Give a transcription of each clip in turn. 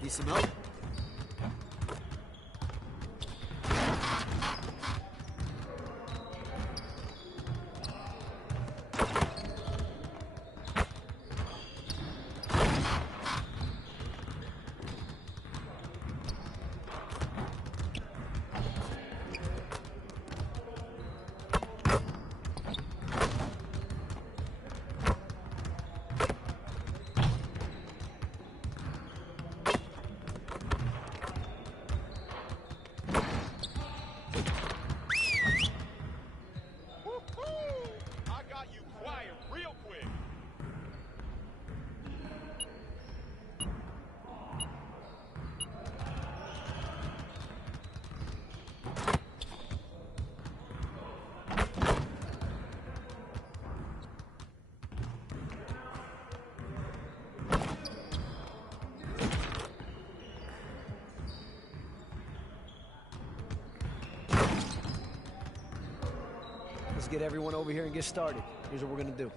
Need some help? Let's get everyone over here and get started. Here's what we're gonna do.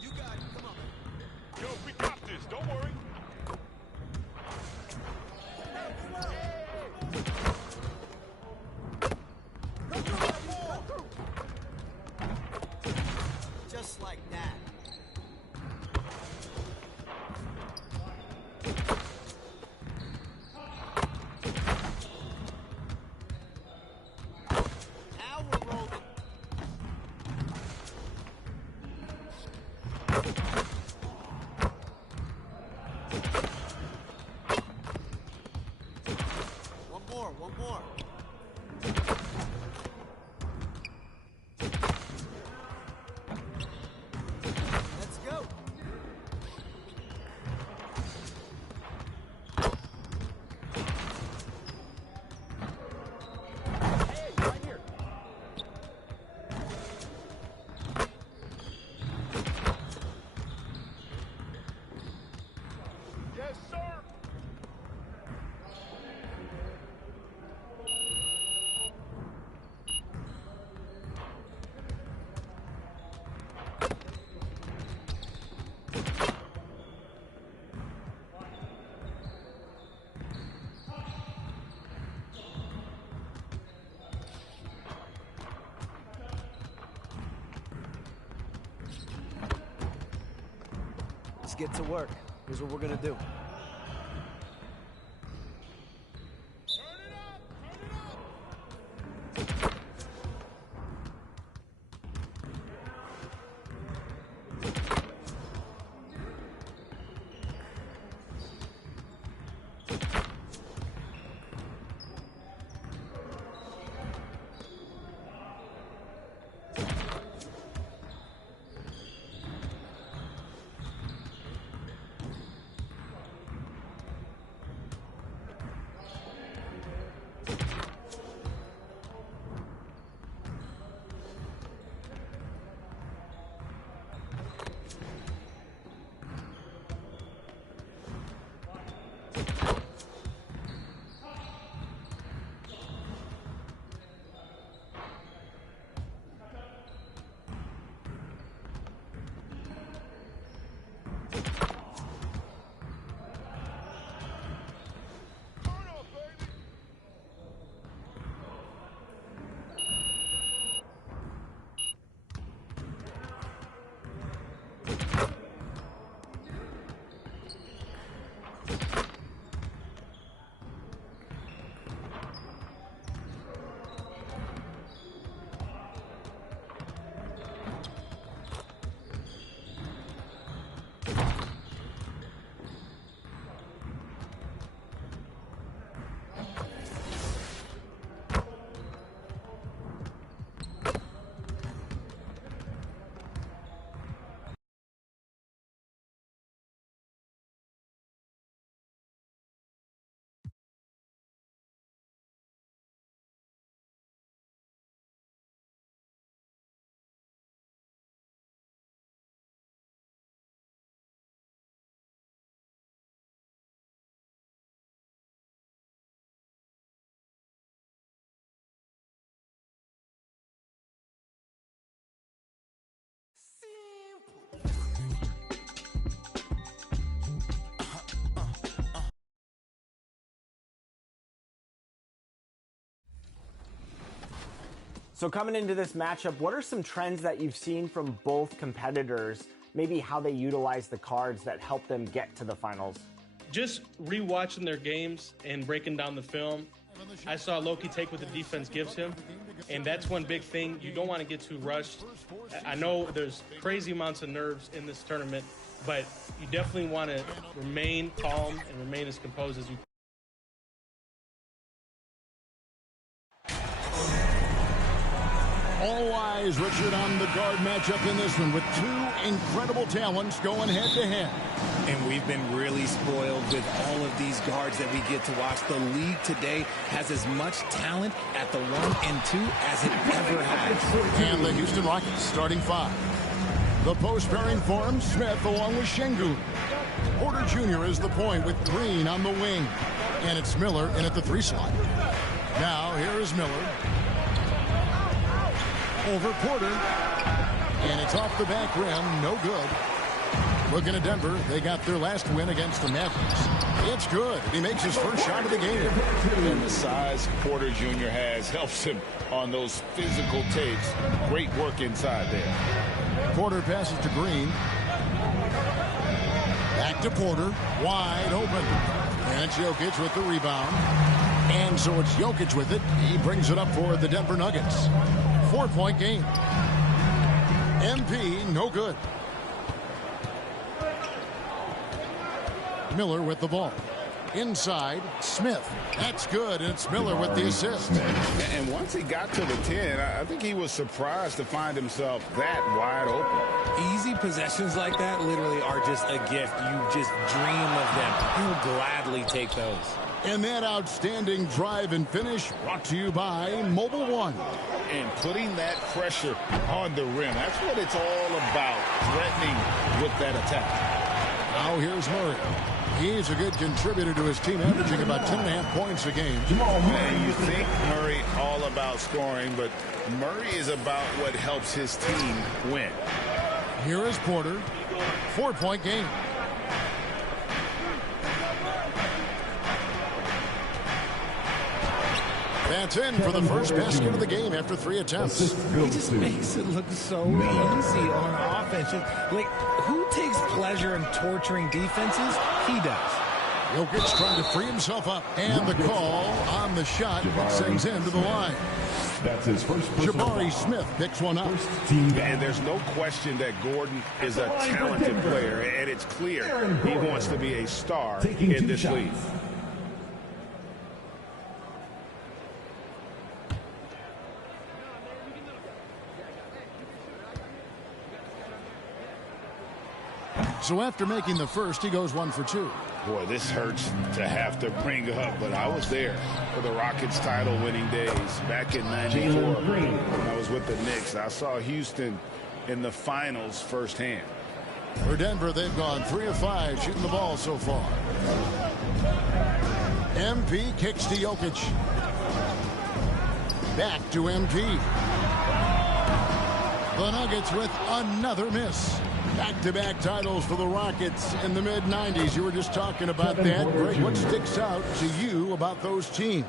You got it, come on. Yo, we got this, don't worry. Just like that. Now we're rolling. One more. Let's go. Hey, right here. Yes, sir. Let's get to work. Here's what we're gonna do. So coming into this matchup, what are some trends that you've seen from both competitors, maybe how they utilize the cards that help them get to the finals? Just rewatching their games and breaking down the film, I saw Loki take what the defense gives him, and that's one big thing. You don't want to get too rushed. I know there's crazy amounts of nerves in this tournament, but you definitely want to remain calm and remain as composed as you can. All eyes, Richard, on the guard matchup in this one with two incredible talents going head-to-head. And we've been really spoiled with all of these guards that we get to watch. The league today has as much talent at the 1 and 2 as it ever has. And the Houston Rockets starting 5. The post pairing form, Smith along with Şengün. Porter Jr. is the point with Green on the wing. And it's Miller in at the 3 slot. Now here is Miller. Over Porter, and it's off the back rim, no good. Looking at Denver, they got their last win against the Mavericks. It's good. He makes his first shot of the game. And the size Porter Jr. has helps him on those physical takes. Great work inside there. Porter passes to Green. Back to Porter, wide open. And it's Jokic with the rebound. And so it's Jokic with it. He brings it up for the Denver Nuggets. 4-point game. MP, no good. Miller with the ball. Inside, Smith. That's good, and it's Miller with the assist. And once he got to the 10, I think he was surprised to find himself that wide open. Easy possessions like that literally are just a gift. You just dream of them. You'll gladly take those. And that outstanding drive and finish brought to you by Mobile One. And putting that pressure on the rim. That's what it's all about, threatening with that attack. Now here's Murray. He's a good contributor to his team, averaging about 10.5 points a game. Man, you think Murray all about scoring, but Murray is about what helps his team win. Here is Porter. 4-point game. That's in for the first basket of the game after 3 attempts. He just makes it look so easy on offense. Like, who takes pleasure in torturing defenses? He does. Jokic trying to free himself up. And the call on the shot sends him to the line. That's his first Jabari Smith picks one up. And there's no question that Gordon is a talented player, and it's clear he wants to be a star in this league. So after making the first, he goes 1 for 2. Boy, this hurts to have to bring up, but I was there for the Rockets title-winning days back in '94 when I was with the Knicks. I saw Houston in the finals firsthand. For Denver, they've gone 3 of 5 shooting the ball so far. MP kicks to Jokic. Back to MP. The Nuggets with another miss. Back-to-back titles for the Rockets in the mid-90s. You were just talking about that. Greg, what sticks out to you about those teams?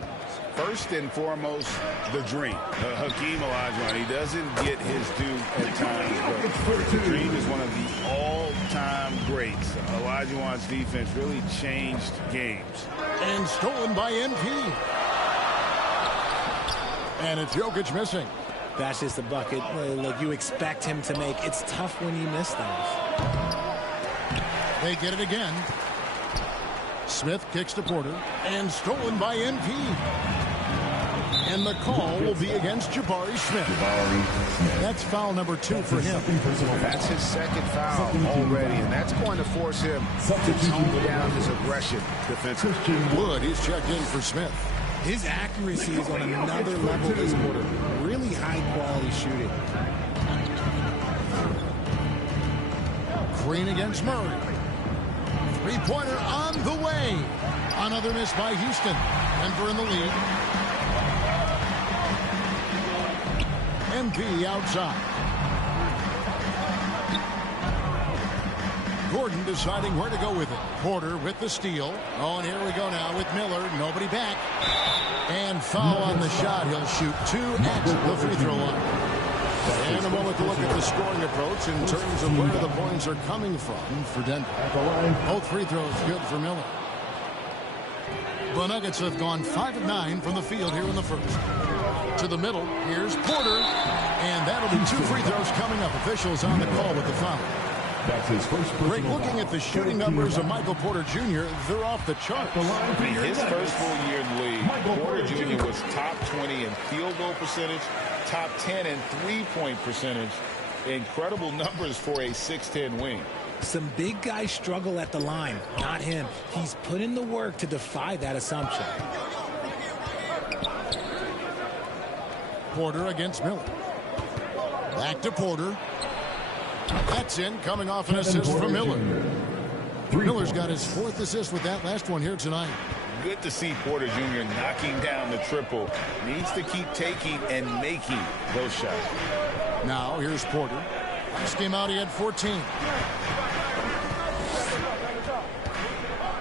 First and foremost, the dream. Hakeem Olajuwon, he doesn't get his due at times, but the dream is one of the all-time greats. Olajuwon's defense really changed games. And stolen by MP. And it's Jokic missing. That's just a bucket like you expect him to make. It's tough when you miss those. They get it again. Smith kicks to Porter. And stolen by MP. And the call will be against Jabari Smith. That's foul number 2 for him. That's his second foul already, and that's going to force him to tone down his aggression defensively. Wood is checked in for Smith. His accuracy is on another level this quarter. Really high-quality shooting. Green against Murray. Three-pointer on the way. Another miss by Houston. Denver in the lead. MP outside. Gordon deciding where to go with it. Porter with the steal. Oh, and here we go now with Miller. Nobody back. And And foul on the shot. He'll shoot 2 at the free throw line. And a moment to look at the scoring approach in terms of where the points are coming from for Denver. Both free throws good for Miller. The Nuggets have gone 5 of 9 from the field here in the first. To the middle, here's Porter. And that'll be 2 free throws coming up. Officials on the call with the foul. That's his first Greg, looking at the shooting numbers of Michael Porter Jr., they're off the charts. His first full year in the league, Porter Jr. was top 20 in field goal percentage, top 10 in three-point percentage. Incredible numbers for a 6'10 wing. Some big guys struggle at the line, not him. He's put in the work to defy that assumption. Porter against Miller. Back to Porter. That's in, coming off an assist from Miller. Miller's got his 4th assist with that last one here tonight. Good to see Porter Jr. knocking down the triple. Needs to keep taking and making those shots. Now here's Porter. Last game out he had 14.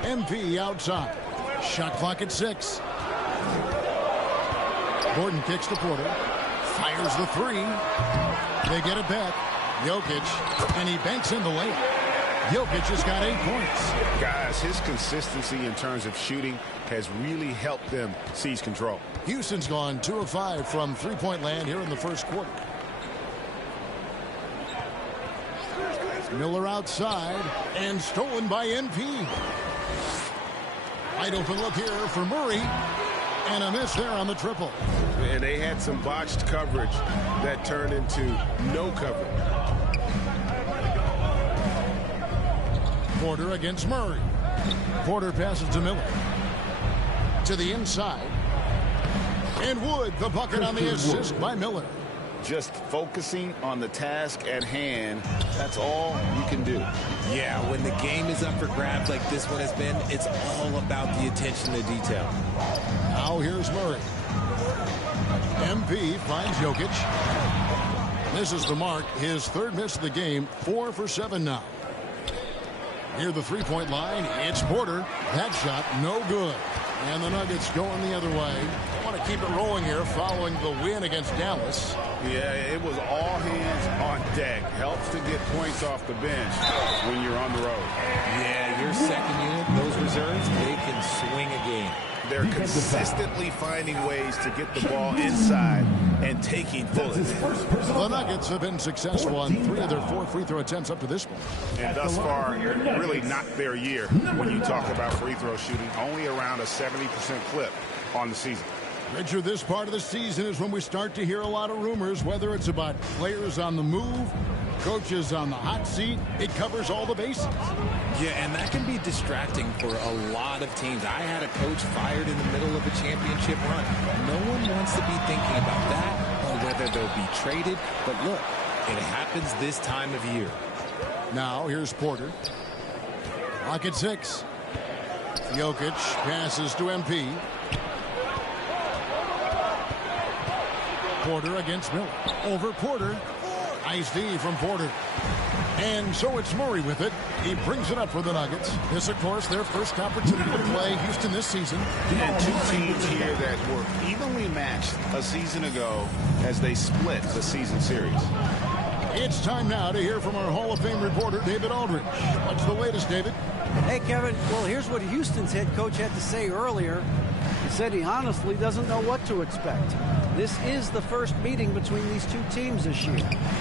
MP outside. Shot clock at 6. Gordon kicks to Porter. Fires the 3. They get it back. Jokic, and he banks in the layup. Jokic has got 8 points. Guys, his consistency in terms of shooting has really helped them seize control. Houston's gone 2 of 5 from three-point land here in the first quarter. Miller outside and stolen by MP. Wide open look here for Murray. And a miss there on the triple. And they had some botched coverage that turned into no coverage. Porter against Murray. Porter passes to Miller. To the inside. And Wood, the bucket on the assist by Miller. Just focusing on the task at hand, that's all you can do. Yeah, when the game is up for grabs like this one has been, it's all about the attention to detail. Now here's Murray. MP finds Jokic. Misses the mark. His 3rd miss of the game. 4 for 7 now. Near the three-point line, it's Porter. That shot, no good. And the Nuggets going the other way. They want to keep it rolling here following the win against Dallas. Yeah, it was all hands on deck. Helps to get points off the bench when you're on the road. Yeah, your second unit, those reserves, they can swing a game. They're consistently finding ways to get the ball inside and taking bullets. The Nuggets have been successful on 3 of their 4 free throw attempts up to this point. And thus far, really not their year when you talk about free throw shooting. Only around a 70% clip on the season. Richard, this part of the season is when we start to hear a lot of rumors, whether it's about players on the move, coaches on the hot seat. It covers all the bases. Yeah, and that can be distracting for a lot of teams. I had a coach fired in the middle of a championship run. No one wants to be thinking about that or whether they'll be traded. But look, it happens this time of year. Now here's Porter. Clock at 6. Jokic passes to MP. Porter against Miller. Over Porter. Nice D from Porter. And so it's Murray with it. He brings it up for the Nuggets. This, of course, their first opportunity to play Houston this season. And 2 teams here that were evenly matched a season ago as they split the season series. It's time now to hear from our Hall of Fame reporter, David Aldridge. What's the latest, David? Hey, Kevin. Well, here's what Houston's head coach had to say earlier. He said he honestly doesn't know what to expect. This is the first meeting between these 2 teams this year,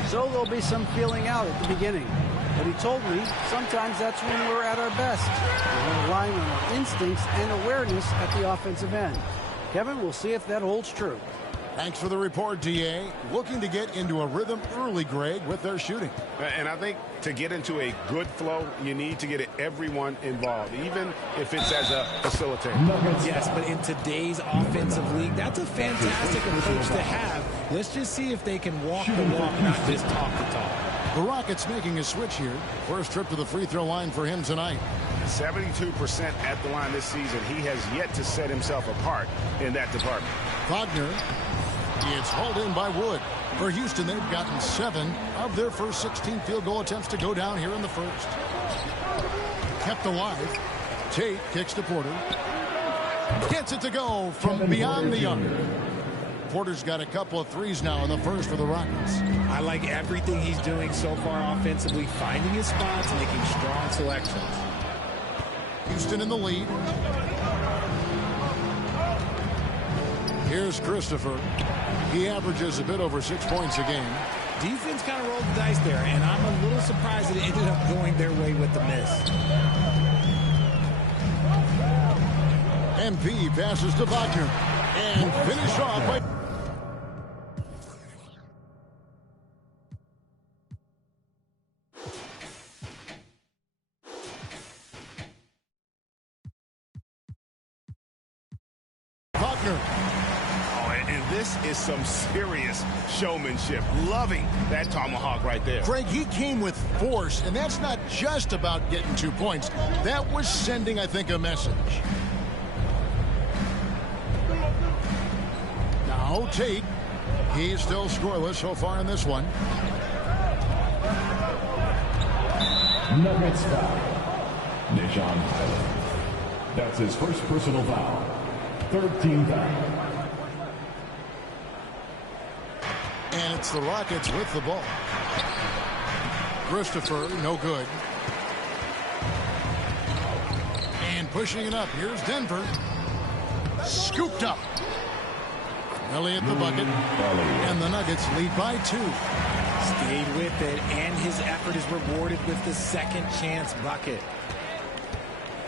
so there'll be some feeling out at the beginning. But he told me sometimes that's when we're at our best. We're relying on our instincts and awareness at the offensive end. Kevin, we'll see if that holds true. Thanks for the report, DA. Looking to get into a rhythm early, Greg, with their shooting. And I think to get into a good flow, you need to get everyone involved, even if it's as a facilitator. Yes, but in today's offensive league, that's a fantastic approach to have. Let's just see if they can walk the walk, not just talk the talk. The Rockets making a switch here. First trip to the free throw line for him tonight. 72% at the line this season. He has yet to set himself apart in that department. Wagner. It's hauled in by Wood. For Houston, they've gotten 7 of their first 16 field goal attempts to go down here in the first. Kept alive. Tate kicks to Porter. Gets it to go from beyond the arc. Porter's got a couple of threes now in the first for the Rockets. I like everything he's doing so far offensively, finding his spots, making strong selections. Houston in the lead. Here's Christopher. He averages a bit over 6 points a game. Defense kind of rolled the dice there, and I'm a little surprised that it ended up going their way with the miss. MP passes to Wagner and finish off by... Wagner. And this is some serious showmanship. Loving that tomahawk right there. Craig, he came with force, and that's not just about getting 2 points. That was sending, I think, a message. Now Tate. He's still scoreless so far in this one. Nuggets foul. Dejan Highland. That's his first personal foul. Third team foul. And it's the Rockets with the ball. Christopher, no good. And pushing it up. Here's Denver. Scooped up. Elliott the bucket. And the Nuggets lead by 2. Stayed with it, and his effort is rewarded with the second chance bucket.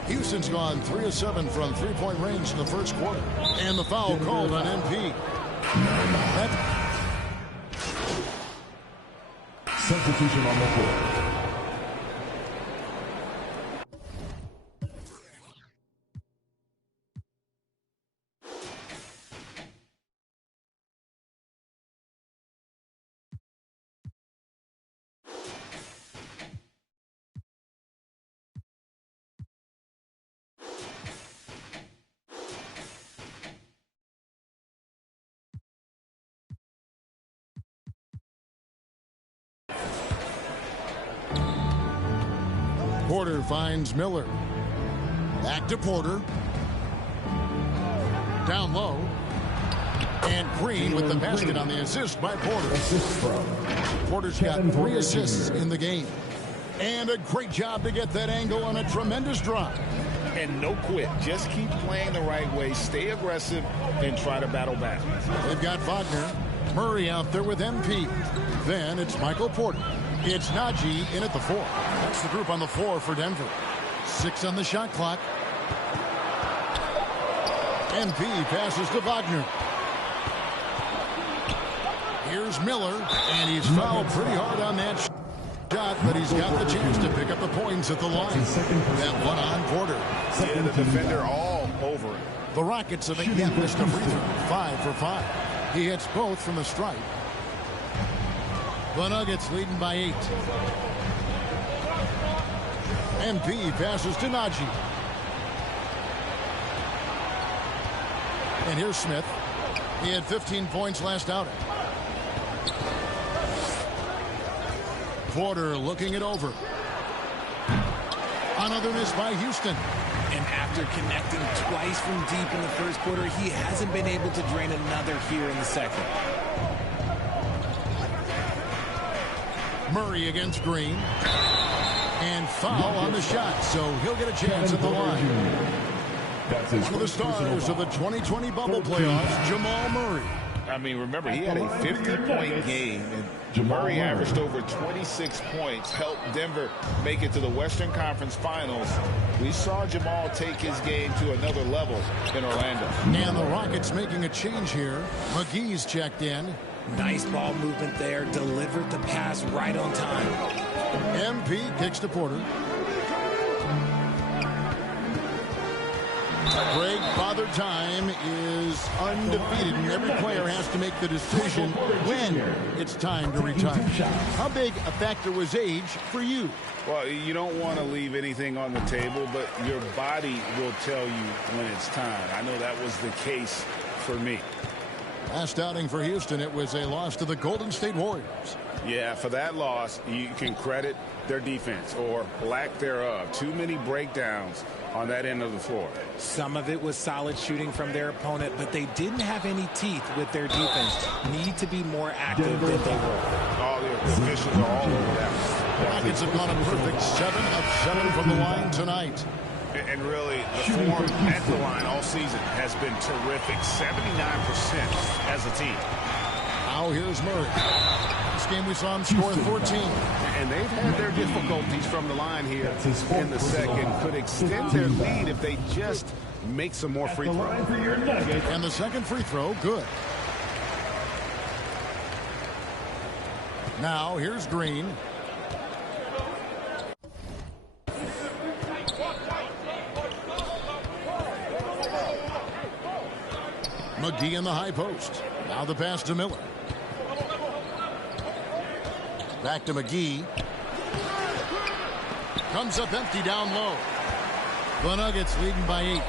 Houston's gone 3 of 7 from three-point range in the first quarter. And the foul called on MP. Substitution on the floor. Porter finds Miller. Back to Porter. Down low. And Green with the basket on the assist by Porter. Porter's got 3 assists in the game. And a great job to get that angle on a tremendous drive. And no quit. Just keep playing the right way. Stay aggressive and try to battle back. They've got Wagner. Murray out there with MP. Then it's Michael Porter. It's Najee in at the 4. That's the group on the floor for Denver. 6 on the shot clock. MP passes to Wagner. Here's Miller, and he's fouled pretty hard on that shot, but he's got the chance to pick up the points at the line. That one on Porter. Yeah, the defender all over it. The Rockets have again missed a free throw. 5 for 5. He hits both from the stripe. The Nuggets leading by 8. MP passes to Najee. And here's Smith. He had 15 points last outing. Porter looking it over. Another miss by Houston. And after connecting twice from deep in the first quarter, he hasn't been able to drain another here in the second. Murray against Green. And foul on the shot, so he'll get a chance at the line. One of the stars of the 2020 bubble playoffs, Jamal Murray. I mean, remember, he had a 50-point game, and Murray averaged over 26 points, helped Denver make it to the Western Conference Finals. We saw Jamal take his game to another level in Orlando. And the Rockets making a change here. McGee's checked in. Nice ball movement there. Delivered the pass right on time. MP kicks to Porter. Greg, Father Time is undefeated, and every player has to make the decision when it's time to retire. How big a factor was age for you? Well, you don't want to leave anything on the table, but your body will tell you when it's time. I know that was the case for me. Last outing for Houston, it was a loss to the Golden State Warriors. Yeah, for that loss, you can credit their defense or lack thereof. Too many breakdowns on that end of the floor. Some of it was solid shooting from their opponent, but they didn't have any teeth with their defense. Need to be more active than they were. All the officials are all over that. Rockets have gone a perfect 7 of 7 from the line tonight. And really, the form at the line all season has been terrific. 79% as a team. Now here's Murray. This game we saw him score 14. And they've had their difficulties from the line here in the second. Could extend their lead if they just make some more free throws. And the second free throw, good. Now here's Green. McGee in the high post. Now the pass to Miller. Back to McGee. Comes up empty down low. The Nuggets leading by 8.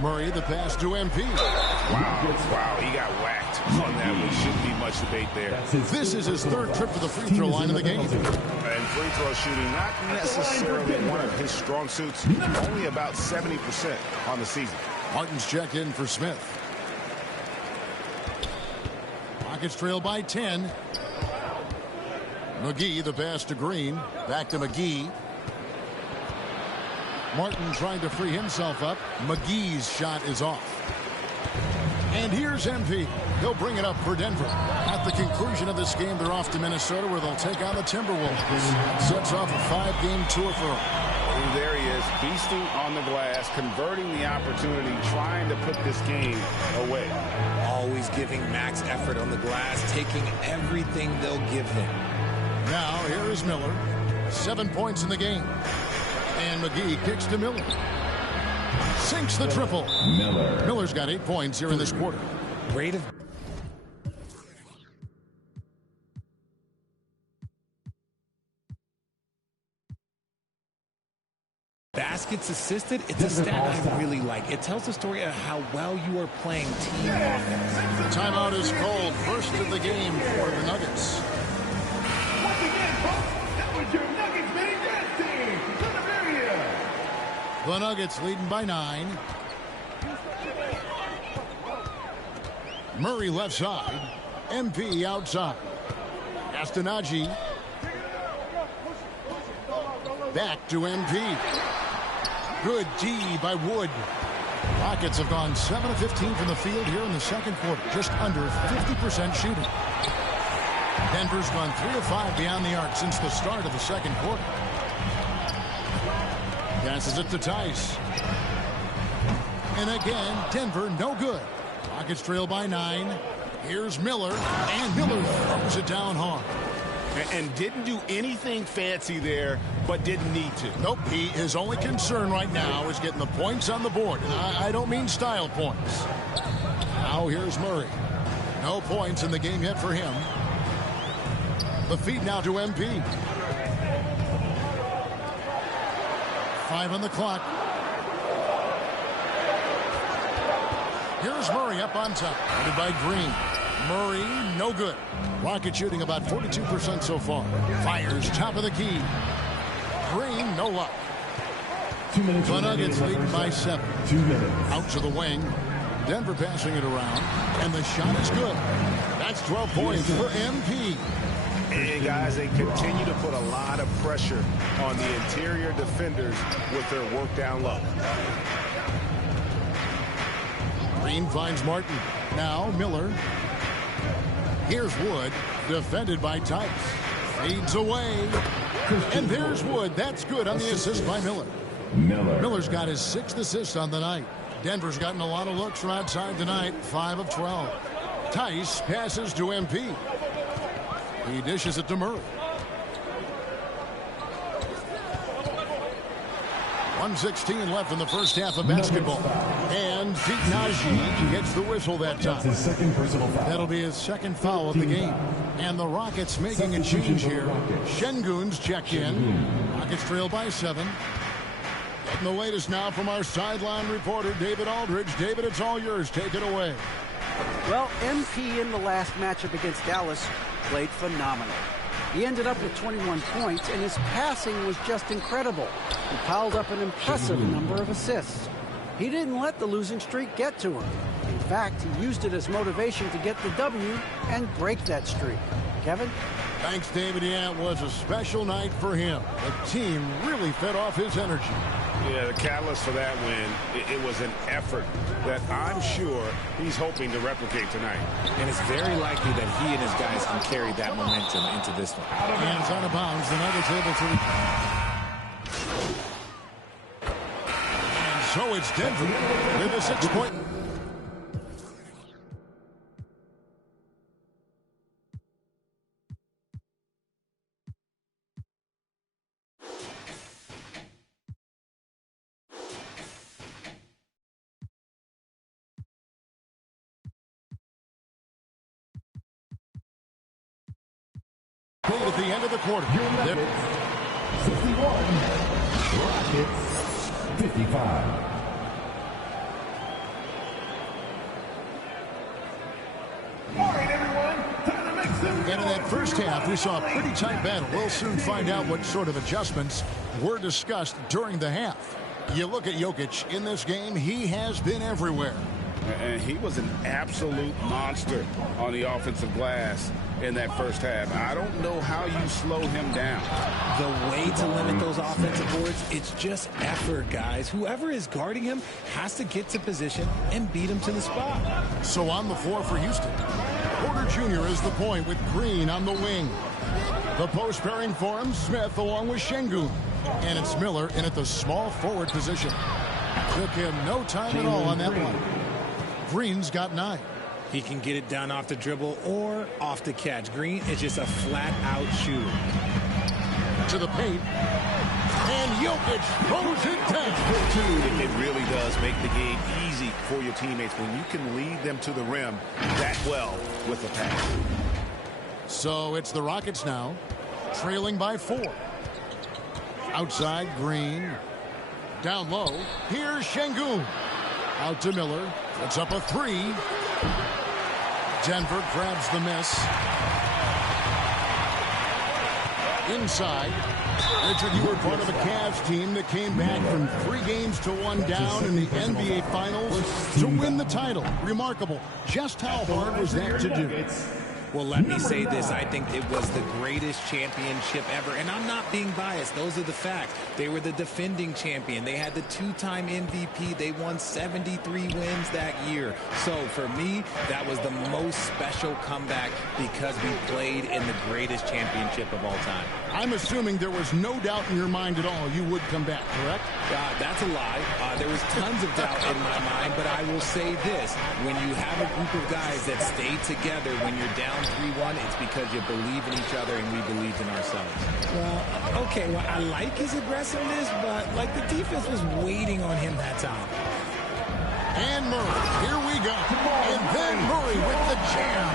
Murray the pass to MP. Wow, he got whacked on that one. Shouldn't be much debate there. This is his third trip to the free throw line of the game. And free throw shooting, not necessarily one of his strong suits. Only about 70% on the season. Martin's check in for Smith. Rockets trail by 10. McGee the pass to Green. Back to McGee. Martin trying to free himself up. McGee's shot is off. And here's MP. He'll bring it up for Denver. At the conclusion of this game, they're off to Minnesota where they'll take on the Timberwolves. That sets off a 5-game tour for them. And there he is, feasting on the glass, converting the opportunity, trying to put this game away. Always giving max effort on the glass, taking everything they'll give him. Now here is Miller. 7 points in the game. And McGee kicks to Miller. Sinks the triple. Miller's got 8 points here in this quarter. Great. Baskets assisted, it's a stat I really like. It tells the story of how well you are playing team offense. The timeout is called. First of the game for the Nuggets. Once again, folks, that was your Nuggets mini dance team. The Nuggets leading by 9. Murray left side. MP outside. Astanaji. Back to MP. Good D by Wood. Rockets have gone 7 of 15 from the field here in the second quarter. Just under 50% shooting. Denver's gone 3 of 5 beyond the arc since the start of the second quarter. Passes it to Tice. And again, Denver no good. Rockets trail by 9. Here's Miller. And Miller throws it down hard. And didn't do anything fancy there, but didn't need to. Nope, his only concern right now is getting the points on the board. And I don't mean style points. Now here's Murray. No points in the game yet for him. The feed now to MP. 5 on the clock. Here's Murray up on top. Headed by Green. Murray, no good. Rocket shooting about 42% so far. Fires top of the key. Green, no luck. 2 minutes. The Nuggets leading by 7. 2 minutes. Out to the wing. Denver passing it around. And the shot is good. That's 12 points for MP. And guys, they continue to put a lot of pressure on the interior defenders with their work down low. Green finds Martin. Now Miller. Here's Wood, defended by Tice. Fades away. And there's Wood. That's good on the assist by Miller. Miller's got his 6th assist on the night. Denver's gotten a lot of looks from outside tonight. 5 of 12. Tice passes to MP. He dishes it to Murray. 1:16 left in the first half of basketball. And Pete Nagy gets the whistle that time. His second personal foul. That'll be his second foul of the game. And the Rockets making a change here. Şengün's checked in. Rockets trail by 7. Getting the latest now from our sideline reporter, David Aldridge. David, it's all yours. Take it away. Well, MP in the last matchup against Dallas played phenomenal. He ended up with 21 points, and his passing was just incredible. He piled up an impressive number of assists. He didn't let the losing streak get to him. In fact, he used it as motivation to get the W and break that streak. Kevin? Thanks, David. Yeah, it was a special night for him. The team really fed off his energy. Yeah, the catalyst for that win, it was an effort that I'm sure he's hoping to replicate tonight. And it's very likely that he and his guys can carry that momentum into this one. And it's out of bounds. The Nuggets able to... And so it's Denver with a 6-point... at the end of the quarter. 61, Rockets 55. And in that first half, we saw a pretty tight battle. We'll soon find out what sort of adjustments were discussed during the half. You look at Jokic in this game, he has been everywhere. And he was an absolute monster on the offensive glass in that first half. I don't know how you slow him down. The way to limit those offensive boards, it's just effort, guys. Whoever is guarding him has to get to position and beat him to the spot. So on the floor for Houston, Porter Jr. is the point with Green on the wing. The post pairing for him, Smith along with Şengün. And it's Miller in at the small forward position. Took him no time at all on that one. Green's got 9. He can get it down off the dribble or off the catch. Green is just a flat-out shooter. To the paint. And Jokic throws it down. It really does make the game easy for your teammates when you can lead them to the rim that well with a pass. So it's the Rockets now, trailing by 4. Outside, Green. Down low. Here's Şengün. Out to Miller. It's up a 3. Denver grabs the miss. Inside. Richard, you were part of a Cavs team that came back from 3 games to 1 down in the NBA Finals to win the title. Remarkable. Just how hard was that to do? Well, let me say this. I think it was the greatest championship ever. And I'm not being biased. Those are the facts. They were the defending champion. They had the 2-time MVP. They won 73 wins that year. So for me, that was the most special comeback because we played in the greatest championship of all time. I'm assuming there was no doubt in your mind at all you would come back, correct? That's a lie. There was tons of doubt in my mind, but I will say this. When you have a group of guys that stay together when you're down 3-1, it's because you believe in each other and we believed in ourselves. Well, okay, well, I like his aggressiveness, but, like, the defense was waiting on him that time. And Murray, here we go. And then Murray with the jam.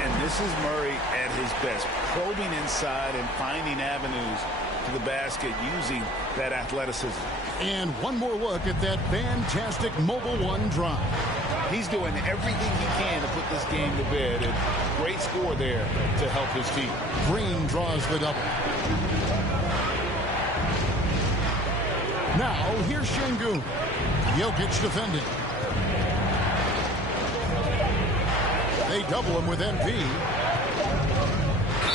And this is Murray at his best, probing inside and finding avenues to the basket using that athleticism. And one more look at that fantastic Mobile One drive. He's doing everything he can to put this game to bed, and great score there to help his team. Green draws the double. Now, here's Şengün. Jokic defending. They double him with MP.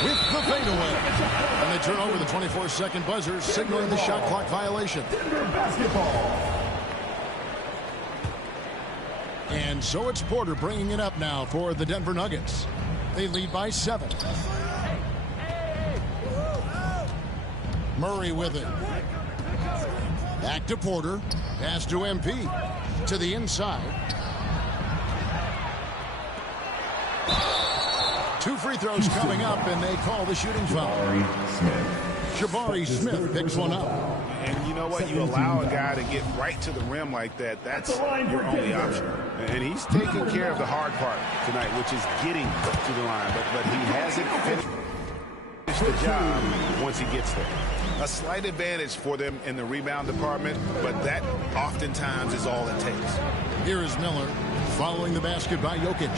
With the fadeaway. And they turn over the 24-second buzzer, signaling the shot clock violation. And so it's Porter bringing it up now for the Denver Nuggets. They lead by 7. Murray with it. Back to Porter. Pass to MP. To the inside. 2 free throws coming up, and they call the shooting foul. Jabari Smith picks one up. And you know what? You allow a guy to get right to the rim like that. That's your only option. And he's taking care of the hard part tonight, which is getting to the line. But he hasn't finished the job once he gets there. A slight advantage for them in the rebound department, but that oftentimes is all it takes. Here is Miller following the basket by Jokic.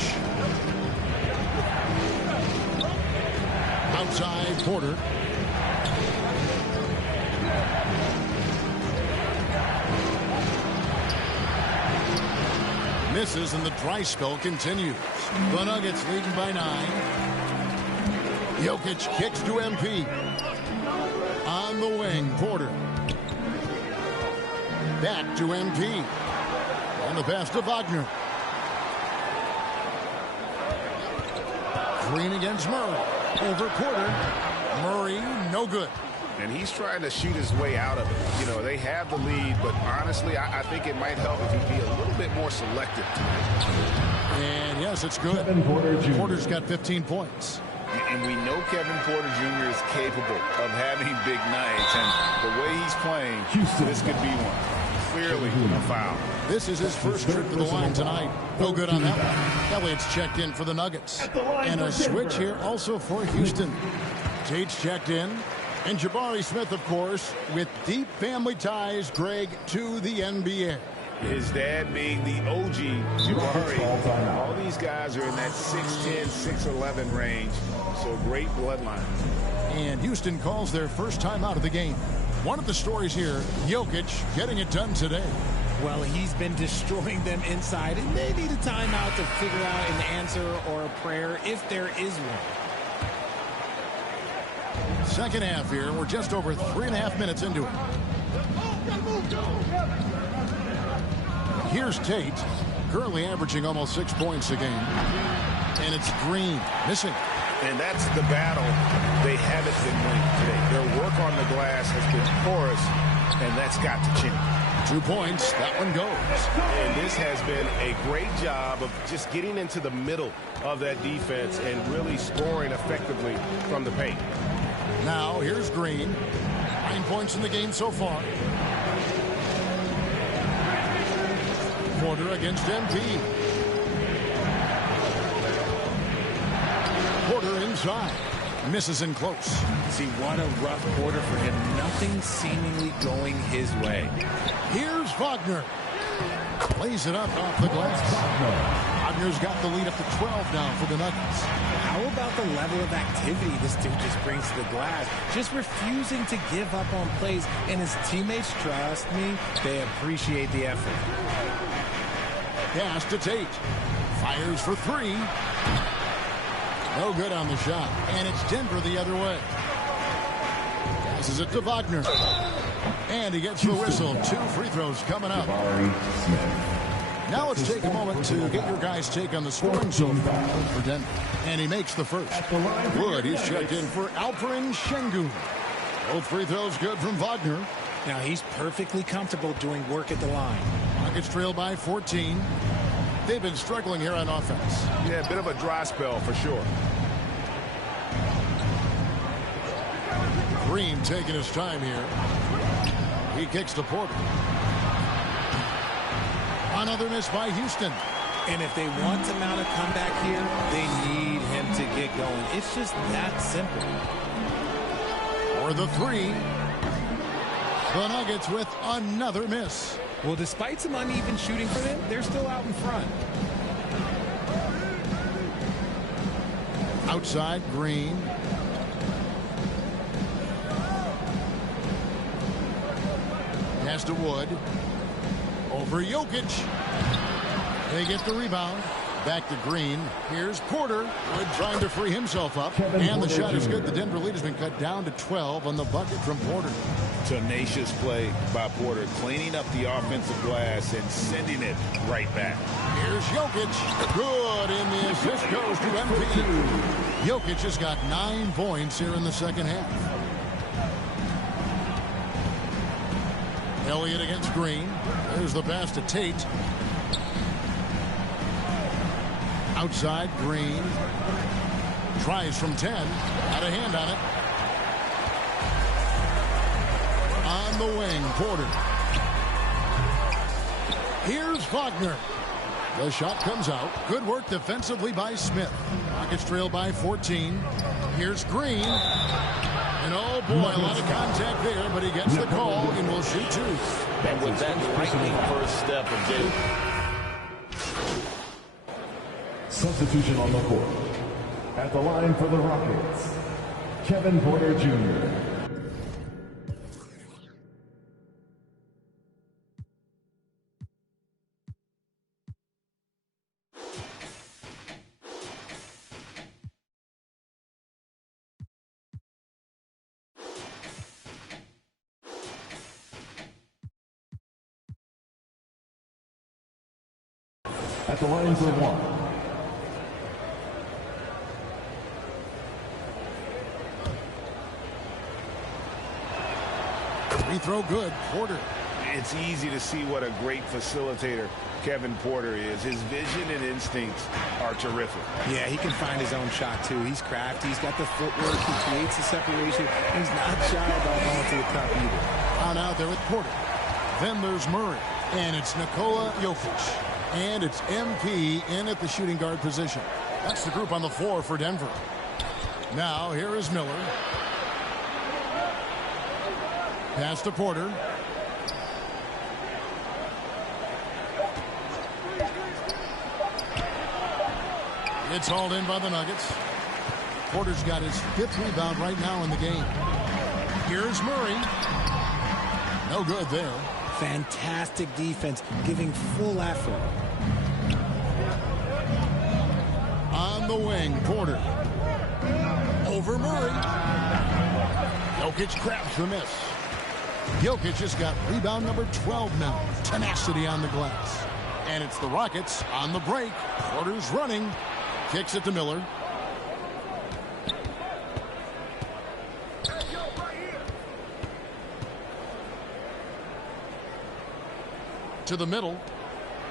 Outside, Porter. Misses, and the dry spell continues. The Nuggets leading by 9. Jokic kicks to MP. On the wing, Porter. Back to MP. And the pass to Wagner. Green against Murray. Over Porter. Murray, no good. And he's trying to shoot his way out of it. You know, they have the lead, but honestly, I think it might help if he'd be a little bit more selective tonight. And yes, it's good. Porter's got 15 points. And we know Kevin Porter Jr. is capable of having big nights. And the way he's playing, this could be one. Clearly a foul. This is his first trip to the line tonight. No good on that one. Elliott's checked in for the Nuggets. And a switch here also for Houston. Tate's checked in. And Jabari Smith, of course, with deep family ties, Greg, to the NBA. His dad being the OG Jabari. All these guys are in that 6'10", 6'11" range. So great bloodline. And Houston calls their first time out of the game. One of the stories here, Jokic getting it done today. Well, he's been destroying them inside, and they need a timeout to figure out an answer or a prayer if there is one. Second half here. We're just over 3.5 minutes into it. Here's Tate, currently averaging almost 6 points a game. And it's Green, missing. And that's the battle they haven't been winning today. Their work on the glass has been porous, and that's got to change. 2 points, that one goes. And this has been a great job of just getting into the middle of that defense and really scoring effectively from the paint. Now, here's Green. 9 points in the game so far. Porter against MP. Porter inside. Misses in close. See, what a rough quarter for him. Nothing seemingly going his way. Here's Wagner. Plays it up off the glass. Wagner's got the lead up to 12 now for the Nuggets. How about the level of activity this dude just brings to the glass? Just refusing to give up on plays, and his teammates, trust me, they appreciate the effort. Pass to Tate. Fires for 3. No good on the shot. And it's Denver the other way. Passes it to Wagner. And he gets the whistle. 2 free throws coming up. Now let's take a moment to get your guys' take on the scoring so far for Denver. And he makes the first. Wood, he's checked in for Alperen Şengün. Both free throws good from Wagner. Now he's perfectly comfortable doing work at the line. Nuggets trail by 14. They've been struggling here on offense. Yeah, a bit of a dry spell for sure. Green taking his time here. He kicks to Porter. Another miss by Houston. And if they want to mount a comeback here, they need him to get going. It's just that simple. For the 3. The Nuggets with another miss. Well, despite some uneven shooting for them, they're still out in front. Outside, Green. Pass to Wood. Over Jokic. They get the rebound. Back to Green. Here's Porter. Wood trying to free himself up. And the shot is good. The Denver lead has been cut down to 12 on the bucket from Porter. Tenacious play by Porter, cleaning up the offensive glass and sending it right back. Here's Jokic. Good, and the assist goes to MP. Jokic has got 9 points here in the second half. Elliott against Green. There's the pass to Tate. Outside, Green. Tries from 10. Had a hand on it. On the wing, Porter. Here's Wagner. The shot comes out. Good work defensively by Smith. Rockets trail by 14. Here's Green. And oh boy, a lot of contact there, but he gets the call and will shoot 2. And with that lightning first step of Duke. Substitution on the court. At the line for the Rockets, Kevin Porter Jr. At the line for one. Free throw good. Porter. It's easy to see what a great facilitator Kevin Porter is. His vision and instincts are terrific. Yeah, he can find his own shot, too. He's crafty. He's got the footwork. He creates the separation. He's not shy about going to the cup either. On out there with Porter. Then there's Murray. And it's Nikola Jokic. And it's MP in at the shooting guard position. That's the group on the floor for Denver. Now, here is Miller. Pass to Porter. It's hauled in by the Nuggets. Porter's got his 5th rebound right now in the game. Here's Murray. No good there. Fantastic defense, giving full effort. On the wing, Porter. Over Murray. Jokic grabs the miss. Jokic has got rebound number 12 now. Tenacity on the glass. And it's the Rockets on the break. Porter's running. Kicks it to Miller. To the middle.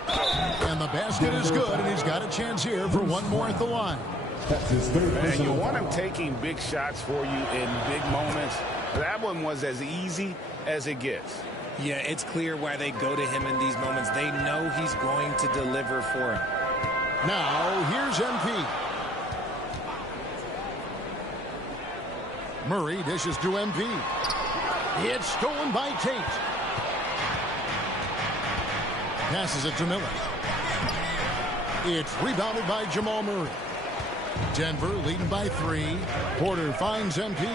And the basket is good, and he's got a chance here for one more at the line. That's his third. And you want him taking big shots for you in big moments. That one was as easy as it gets. Yeah, it's clear why they go to him in these moments. They know he's going to deliver for him. Now, here's MP. Murray dishes to MP. It's stolen by Tate. Passes it to Miller. It's rebounded by Jamal Murray. Denver leading by 3. Porter finds MP.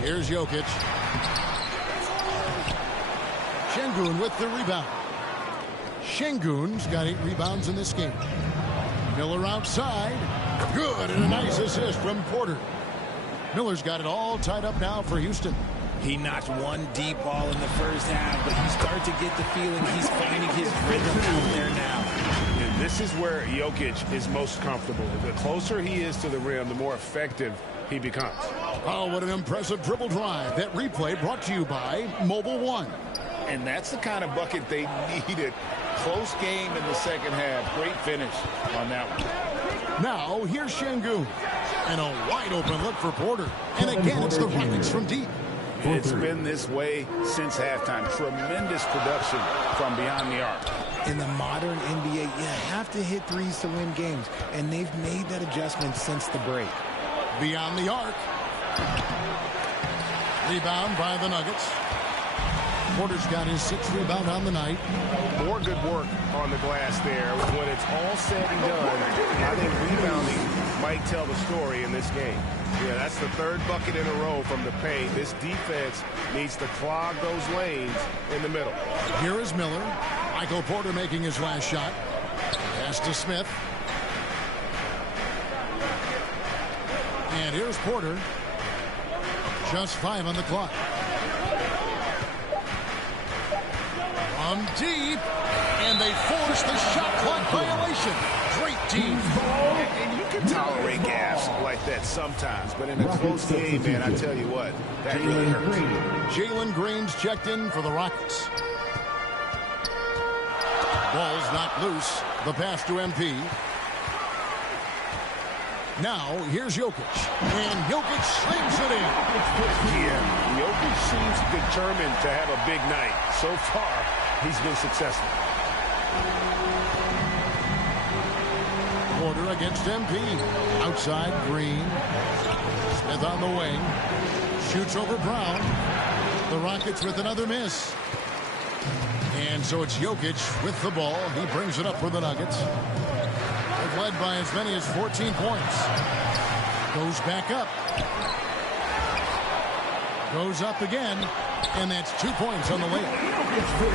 Here's Jokic. Şengün with the rebound. Şengün's got 8 rebounds in this game. Miller outside. Good, and a nice assist from Porter. Miller's got it all tied up now for Houston. He notched one deep ball in the first half, but you start to get the feeling he's finding his rhythm out there now. And this is where Jokic is most comfortable. The closer he is to the rim, the more effective he becomes. Oh, what an impressive dribble drive. That replay brought to you by Mobile One. And that's the kind of bucket they needed. Close game in the second half. Great finish on that one. Now, here's Şengün. And a wide open look for Porter. And again, it's the Rockets from deep. It's been this way since halftime. Tremendous production from beyond the arc. In the modern NBA, you have to hit threes to win games, and they've made that adjustment since the break. Beyond the arc. Rebound by the Nuggets. Porter's got his 6th rebound on the night. More good work on the glass there. When it's all said and done, I think rebounding might tell the story in this game. Yeah, that's the 3rd bucket in a row from the paint. This defense needs to clog those lanes in the middle. Here is Miller. Michael Porter making his last shot. Pass to Smith. And here's Porter. Just 5 on the clock. From deep. And they force the shot clock violation. Great team. And you can tolerate gaps like that sometimes, but in a close game, man, I tell you what, that really hurts. Jalen Green's checked in for the Rockets. Ball's knocked loose. The pass to MP. Now, here's Jokic. And Jokic slams it in. Yeah, Jokic seems determined to have a big night. So far, he's been successful. Porter against MP. Outside, Green. Smith on the wing. Shoots over Brown. The Rockets with another miss. And so it's Jokic with the ball. He brings it up for the Nuggets. They've led by as many as 14 points. Goes back up. Goes up again, and that's 2 points on the layup.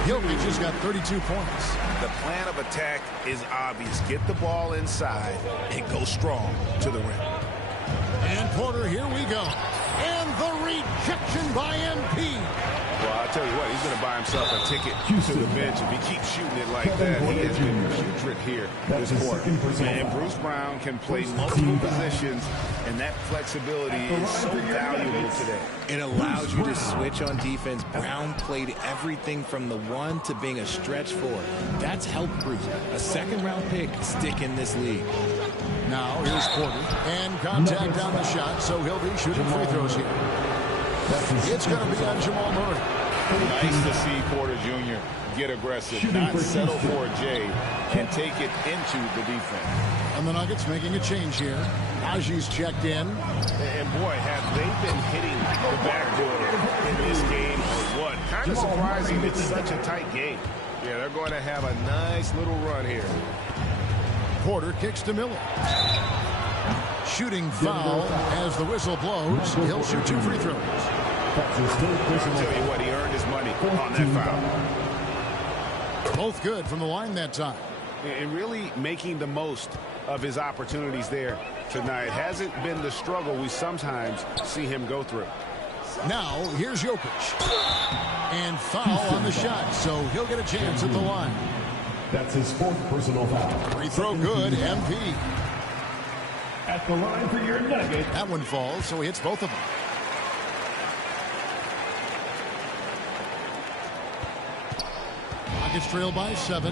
Jokic has got 32 points. The plan of attack is obvious. Get the ball inside and go strong to the rim. And Porter, here we go. And the rejection by MP. Well, I'll tell you what, he's going to buy himself a ticket to the bench if he keeps shooting it like that. He has been putrid here this quarter. And Bruce Brown can play multiple positions, and that flexibility is so valuable today. It allows you to switch on defense. Brown played everything from the 1 to being a stretch 4. That's helped Bruce. A second-round pick stick in this league. Now here's Porter. And contact on the shot, so he'll be shooting free throws here. It's going to be on Jamal Murray. Nice to see Porter Jr. get aggressive, not settle for a J, and take it into the defense. And the Nuggets making a change here. Aji's checked in. And boy, have they been hitting the backboard in this game or what? Kind of surprising it's such a tight game. Yeah, they're going to have a nice little run here. Porter kicks to Miller. Shooting foul as the whistle blows. He'll shoot 2 free throws. I'll tell you what, he earned his money on that foul. Both good from the line that time. And really making the most of his opportunities there tonight. Hasn't been the struggle we sometimes see him go through. Now, here's Jokic. And foul on the shot, so he'll get a chance at the line. That's his 4th personal foul. Free throw good, MP. At the line for your Nuggets. That one falls, so he hits both of them. Nuggets trail by 7.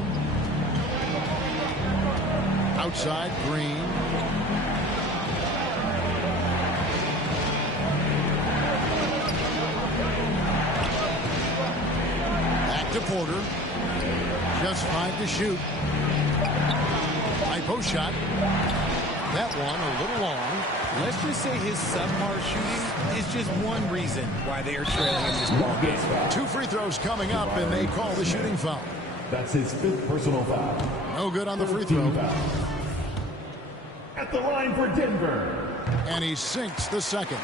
Outside, Green. Back to Porter. Just 5 to shoot. High post shot. That one a little long. Let's just say his subpar shooting is just one reason why they are trailing in this ball game. 2 free throws coming up, and they call the shooting foul. That's his 5th personal foul. No good on the free throw. At the line for Denver. And he sinks the second.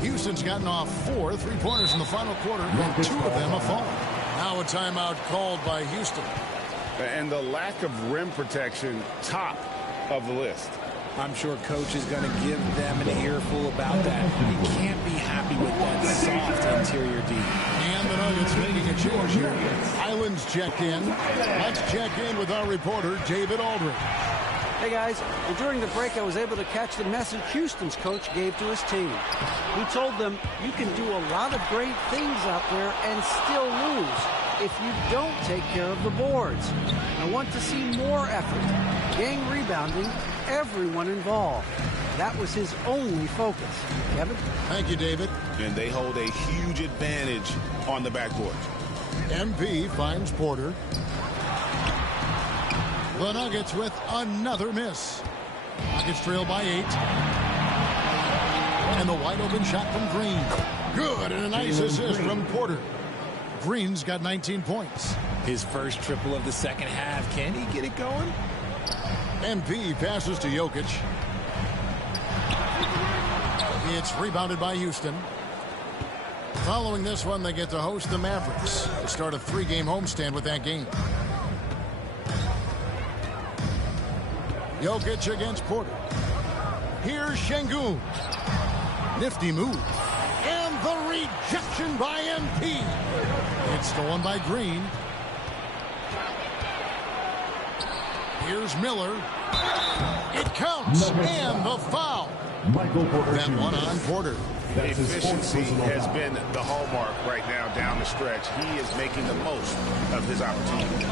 Houston's gotten off 4 3-pointers in the final quarter, and 2 of them have fallen. Now a timeout called by Houston. And the lack of rim protection, top of the list. I'm sure coach is going to give them an earful about that. You can't be happy with that soft interior D. And the Nuggets making a change here. Island's checked in. Let's check in with our reporter, David Aldridge. Hey guys, well, during the break I was able to catch the message Houston's coach gave to his team. He told them you can do a lot of great things out there and still lose if you don't take care of the boards. I want to see more effort, gang rebounding, everyone involved. That was his only focus. Kevin? Thank you, David. And they hold a huge advantage on the backboard. MP finds Porter. The Nuggets with another miss. Nuggets trail by 8. And the wide open shot from Green. Good, and a nice assist from Porter. Green's got 19 points. His first triple of the second half. Can he get it going? MP passes to Jokic. It's rebounded by Houston. Following this one, they get to host the Mavericks. They start a 3-game homestand with that game. Jokic against Porter. Here's Şengün. Nifty move. And the rejection by MP. It's stolen by Green. Here's Miller. It counts. And the foul. Michael Porter. That one on Porter. Efficiency has been the hallmark right now down the stretch. He is making the most of his opportunity.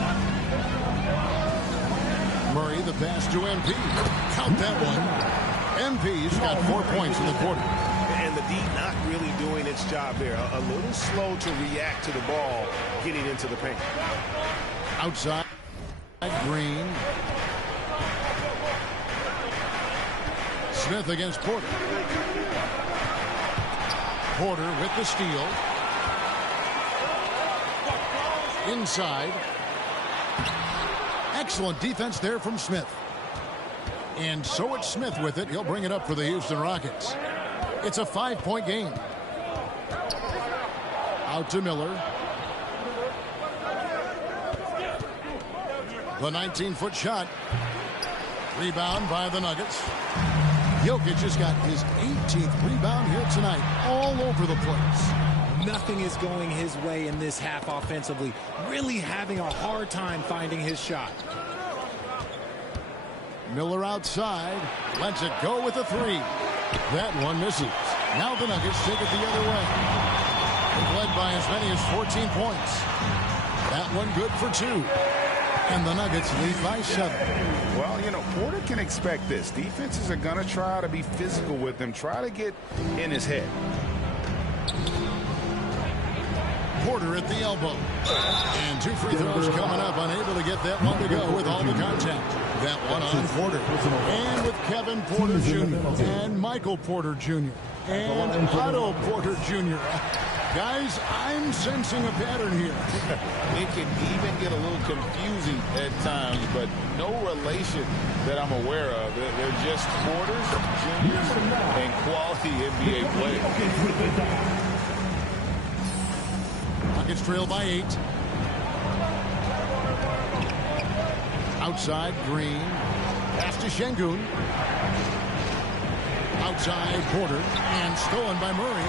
Murray, the pass to MP. Count that one. MP's got 4 points in the quarter. And the D not really doing its job there. A little slow to react to the ball getting into the paint. Outside, Green. Smith against Porter. Porter with the steal. Inside. Excellent defense there from Smith. And so it's Smith with it. He'll bring it up for the Houston Rockets. It's a 5-point game. Out to Miller. The 19-foot shot. Rebound by the Nuggets. Jokic has got his 18th rebound here tonight, all over the place. Nothing is going his way in this half offensively. Really having a hard time finding his shot. Miller outside. Lets it go with a three. That one misses. Now the Nuggets take it the other way. They've led by as many as 14 points. That one good for 2. And the Nuggets lead by 7. Well, you know, Porter can expect this. Defenses are going to try to be physical with him, try to get in his head. Porter at the elbow. And 2 free throws coming up. Unable to get that one to go with all the contact. That one on Porter. And with Kevin Porter Jr. and Michael Porter Jr. and Otto Porter Jr. Guys, I'm sensing a pattern here. It can even get a little confusing at times, but no relation that I'm aware of. They're just Porters, juniors, and quality NBA players. Nuggets trail by 8. Outside, Green. Pass to Şengün. Outside, Porter. And stolen by Murray.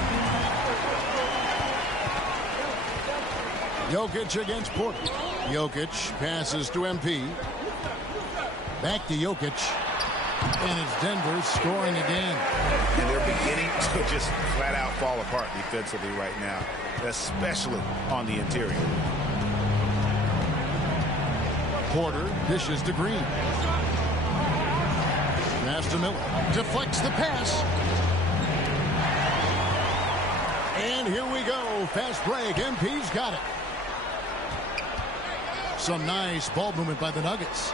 Jokic against Porter. Jokic passes to MP. Back to Jokic. And it's Denver scoring again. And they're beginning to just flat out fall apart defensively right now, especially on the interior. Porter dishes to Green. Pass to Miller. Deflects the pass. And here we go. Fast break. MP's got it. Some nice ball movement by the Nuggets.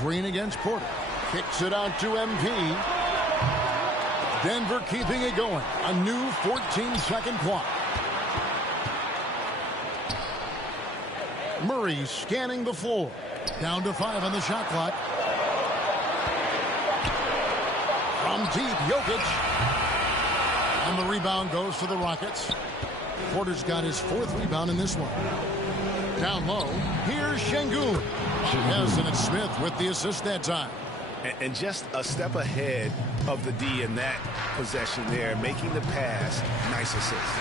Green against Porter. Kicks it out to MP. Denver keeping it going. A new 14-second clock. Murray scanning the floor. Down to 5 on the shot clock. From deep, Jokic. And the rebound goes to the Rockets. Porter's got his 4th rebound in this one. Down low, here's Şengün. Yes, and it's Smith with the assist that time. And just a step ahead of the D in that possession there, making the pass. Nice assist.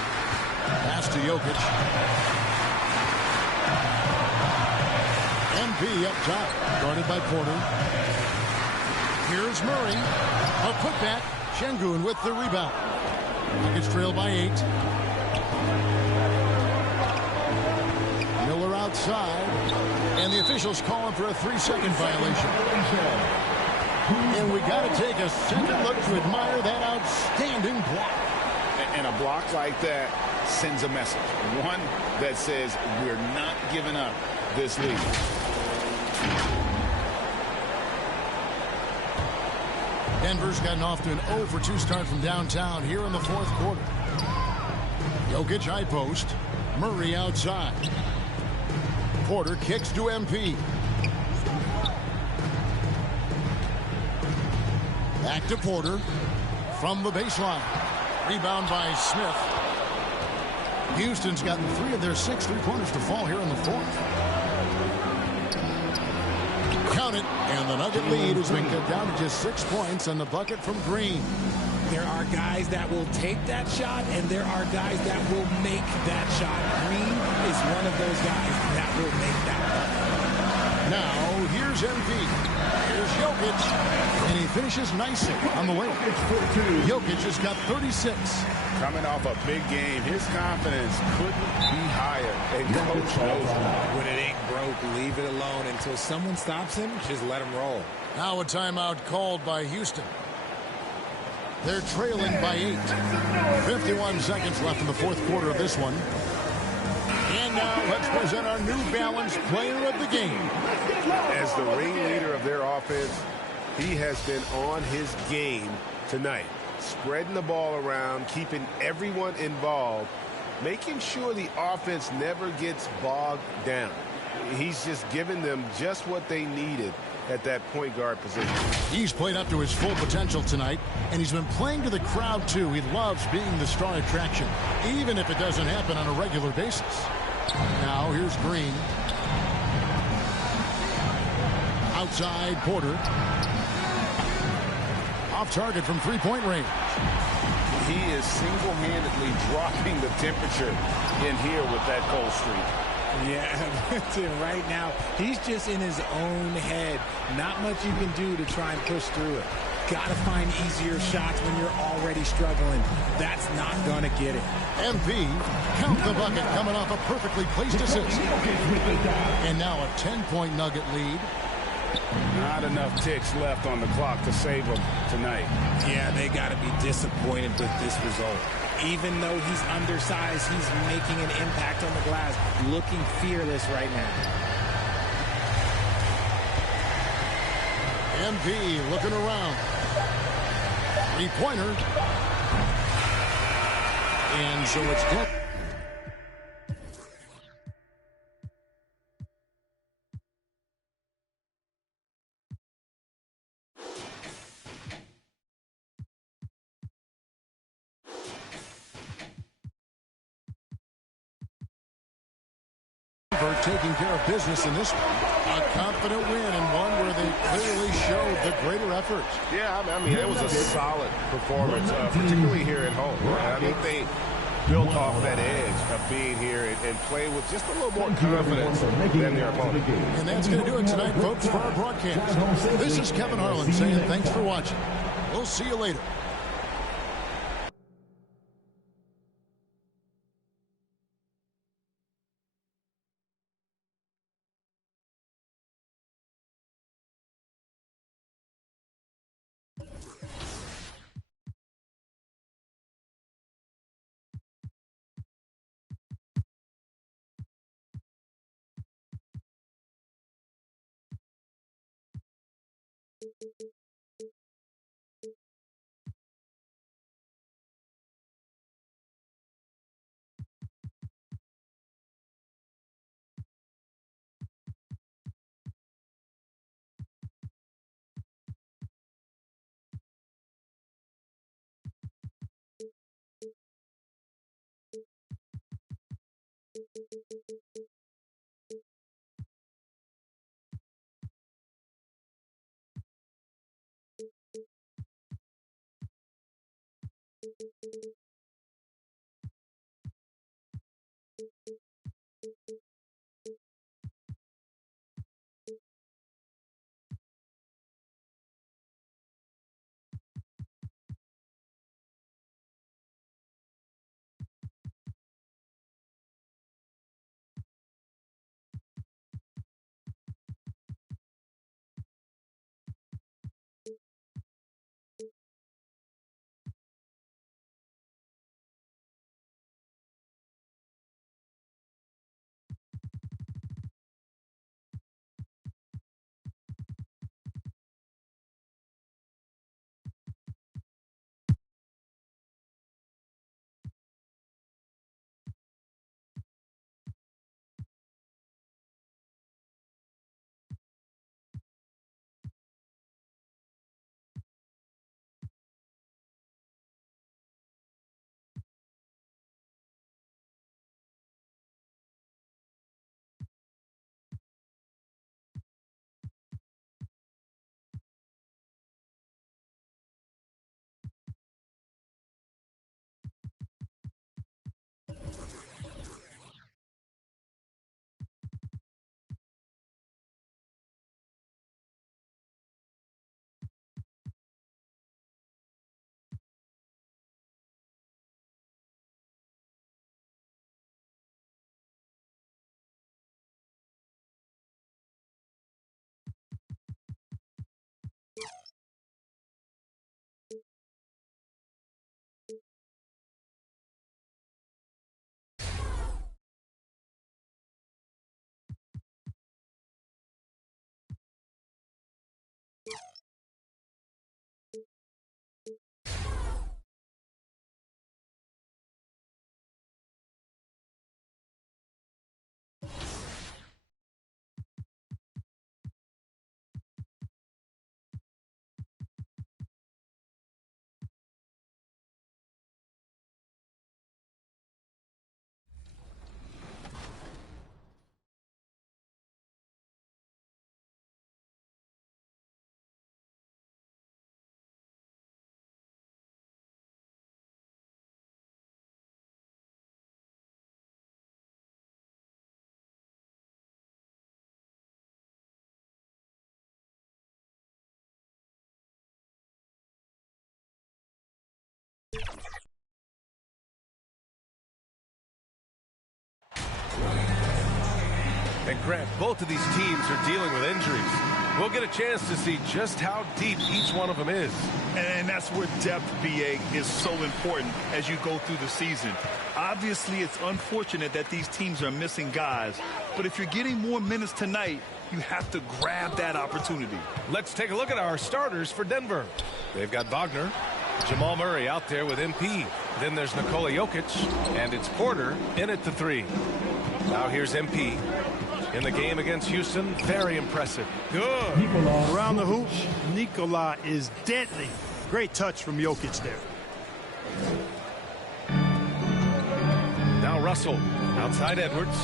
Pass to Jokic. MP up top, guarded by Porter. Here's Murray. A putback. Şengün with the rebound. Nuggets trail by 8. Miller outside. And the officials calling for a 3-second violation. And we got to take a second look to admire that outstanding block. And a block like that sends a message. One that says we're not giving up this lead. Denver's gotten off to an 0 for 2 start from downtown here in the 4th quarter. Jokic high post. Murray outside. Porter kicks to MP. Back to Porter from the baseline. Rebound by Smith. Houston's gotten 3 of their 6 3-pointers to fall here in the 4th. Count it, and the Nugget lead has been cut down to just 6 points on the bucket from Green. There are guys that will take that shot, and there are guys that will make that shot. Green is one of those guys that will make that one. Now, here's MP. Here's Jokic. And he finishes nicely on the way. Jokic has got 36. Coming off a big game, his confidence couldn't be higher. And coach knows it. When it ain't broke, leave it alone until someone stops him. Just let him roll. Now a timeout called by Houston. They're trailing by 8. 51 seconds left in the 4th quarter of this one. And now let's present our New Balance player of the game. As the ringleader of their offense, he has been on his game tonight. Spreading the ball around, keeping everyone involved, making sure the offense never gets bogged down. He's just given them just what they needed at that point guard position. He's played up to his full potential tonight, and he's been playing to the crowd, too. He loves being the star attraction, even if it doesn't happen on a regular basis. Now, here's Green. Outside, Porter. Off target from three-point range. He is single-handedly dropping the temperature in here with that cold streak. Yeah, right now, he's just in his own head. Not much you can do to try and push through it. Got to find easier shots when you're already struggling. That's not going to get it. MP, count the bucket, coming off a perfectly placed assist. And now a 10-point Nugget lead. Not enough ticks left on the clock to save them tonight. Yeah, they got to be disappointed with this result. Even though he's undersized, he's making an impact on the glass, looking fearless right now. MP looking around. Three-pointer. And so it's good. Taking care of business in this one. A confident win and one where they clearly showed the greater effort. Yeah, I mean, it was a solid performance, particularly here at home. I think they built off that edge of being here and play with just a little more confidence than their opponent. And that's going to do it tonight, folks, for our broadcast. This is Kevin Harlan saying thanks for watching. We'll see you later. And Grant, both of these teams are dealing with injuries. We'll get a chance to see just how deep each one of them is. And that's where depth, BA, is so important as you go through the season. Obviously, it's unfortunate that these teams are missing guys. But if you're getting more minutes tonight, you have to grab that opportunity. Let's take a look at our starters for Denver. They've got Wagner, Jamal Murray out there with MP. Then there's Nikola Jokic, and it's Porter in at the 3. Now here's MP. In the game against Houston, very impressive. Good. Around the hoop, Nikola is deadly. Great touch from Jokic there. Now Russell, outside Edwards.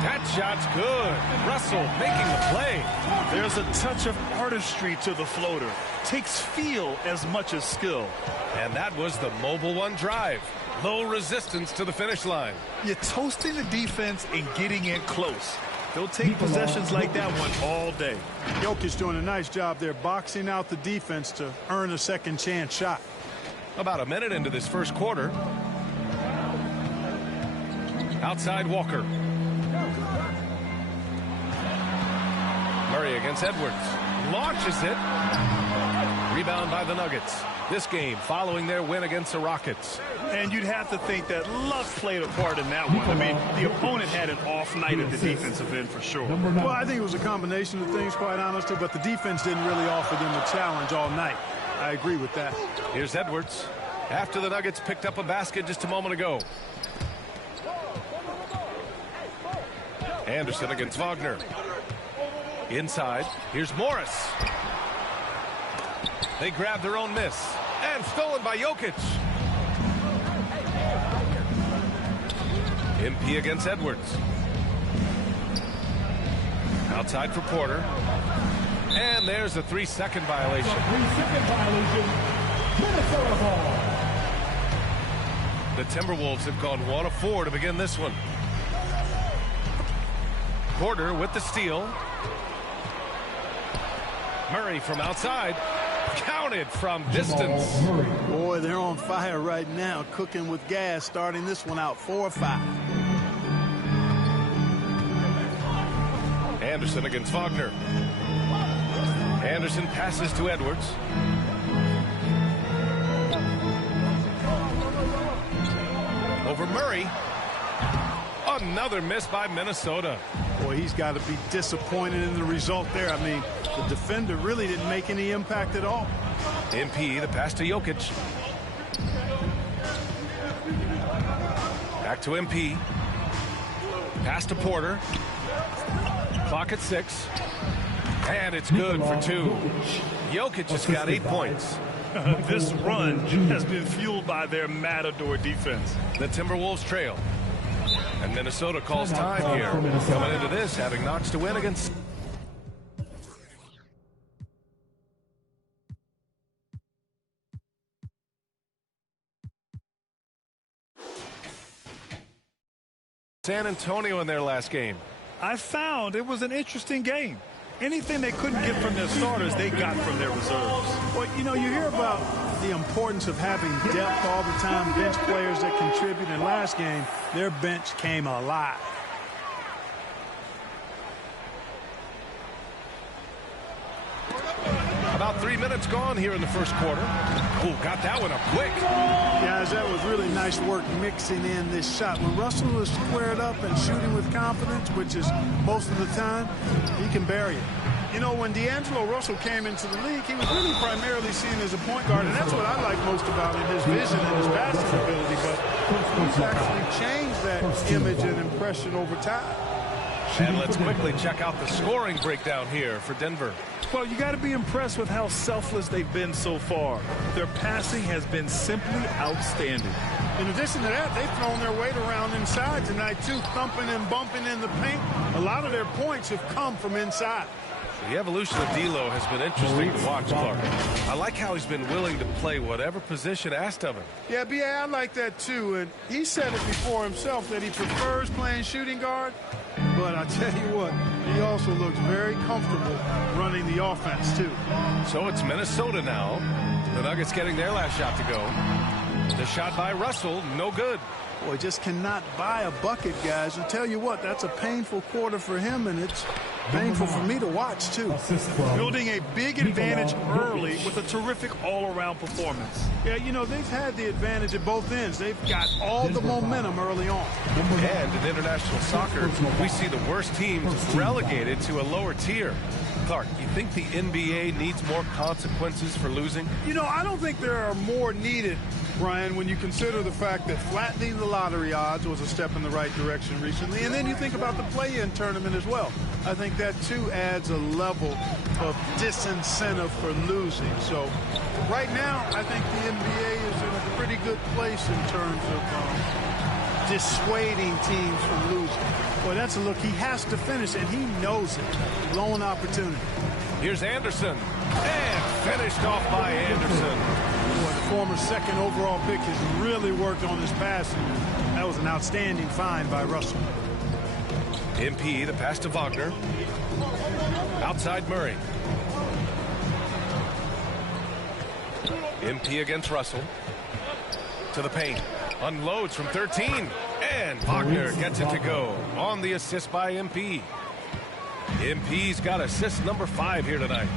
That shot's good. Russell making the play. There's a touch of artistry to the floater. Takes feel as much as skill. And that was the Mobile One drive. Low resistance to the finish line. You're toasting the defense and getting in close. They'll take possessions like that one all day. Jokic doing a nice job there, boxing out the defense to earn a second chance shot. About a minute into this first quarter. Outside Walker. Murray against Edwards. Launches it. Rebound by the Nuggets. This game following their win against the Rockets. And you'd have to think that luck played a part in that one. I mean, the opponent had an off night at the defensive end for sure. Well, I think it was a combination of things, quite honestly, but the defense didn't really offer them a challenge all night. I agree with that. Here's Edwards. After the Nuggets picked up a basket just a moment ago. Anderson against Wagner. Inside, here's Morris. They grab their own miss. And stolen by Jokic. MP against Edwards. Outside for Porter. And there's a 3-second violation. 3-second violation. Minnesota ball. The Timberwolves have gone 1 of 4 to begin this one. Porter with the steal. Murray from outside. Counted from distance. Boy, they're on fire right now, cooking with gas, starting this one out 4-5. Anderson against Wagner. Anderson passes to Edwards. Over Murray. Another miss by Minnesota. Boy, he's got to be disappointed in the result there. I mean, the defender really didn't make any impact at all. MP, the pass to Jokic. Back to MP. Pass to Porter. Clock at 6. And it's good for 2. Jokic has got 8 points. This run has been fueled by their Matador defense. The Timberwolves trail. And Minnesota calls time here. Coming into this, having Knox to win against... San Antonio in their last game. I found it was an interesting game. Anything they couldn't get from their starters, they got from their reserves. Well, you know, you hear about the importance of having depth all the time, bench players that contribute. In last game, their bench came alive. About 3 minutes gone here in the first quarter. Oh, got that one up quick. Guys, that was really nice work mixing in this shot. When Russell is squared up and shooting with confidence, which is most of the time, he can bury it. You know, when D'Angelo Russell came into the league, he was really primarily seen as a point guard, and that's what I like most about him, his vision and his passing ability. But he's actually changed that image and impression over time. And let's quickly check out the scoring breakdown here for Denver. Well, you got to be impressed with how selfless they've been so far. Their passing has been simply outstanding. In addition to that, they've thrown their weight around inside tonight, too, thumping and bumping in the paint. A lot of their points have come from inside. The evolution of D'Lo has been interesting to watch, Clark. I like how he's been willing to play whatever position asked of him. Yeah, B.A., I like that, too. And he said it before himself that he prefers playing shooting guard. But I tell you what, he also looks very comfortable running the offense, too. So it's Minnesota now. The Nuggets getting their last shot to go. The shot by Russell, no good. Boy, just cannot buy a bucket, guys. I'll tell you what, that's a painful quarter for him, and it's painful for me to watch, too. Building a big advantage early with a terrific all-around performance. Yeah, you know, they've had the advantage at both ends. They've got all the momentum early on. And in international soccer, we see the worst teams relegated to a lower tier. Clark, you think the NBA needs more consequences for losing? You know, I don't think there are more needed, Brian, when you consider the fact that flattening the lottery odds was a step in the right direction recently. And then you think about the play-in tournament as well. I think that, too, adds a level of disincentive for losing. So right now, I think the NBA is in a pretty good place in terms of dissuading teams from losing. Boy, that's a look. He has to finish, and he knows it. Blown opportunity. Here's Anderson. And finished off by Anderson. Boy, the former second overall pick has really worked on his passing. That was an outstanding find by Russell. MP, the pass to Wagner. Outside Murray. MP against Russell. To the paint. Unloads from 13. And Wagner gets it to go on the assist by MP. MP's got assist number 5 here tonight.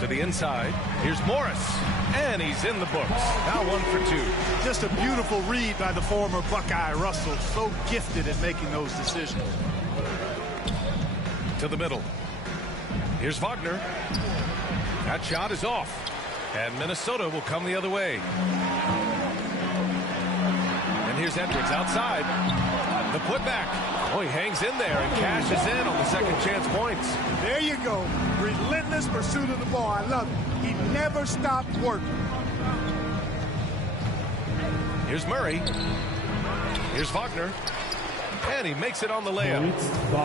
To the inside. Here's Morris. And he's in the books. Now 1 for 2. Just a beautiful read by the former Buckeye Russell. So gifted at making those decisions. To the middle. Here's Wagner. That shot is off. And Minnesota will come the other way. And here's Edwards outside. The putback. Oh, he hangs in there and cashes in on the second chance points. There you go. Relentless pursuit of the ball. I love it. He never stopped working. Here's Murray. Here's Wagner. And he makes it on the layup.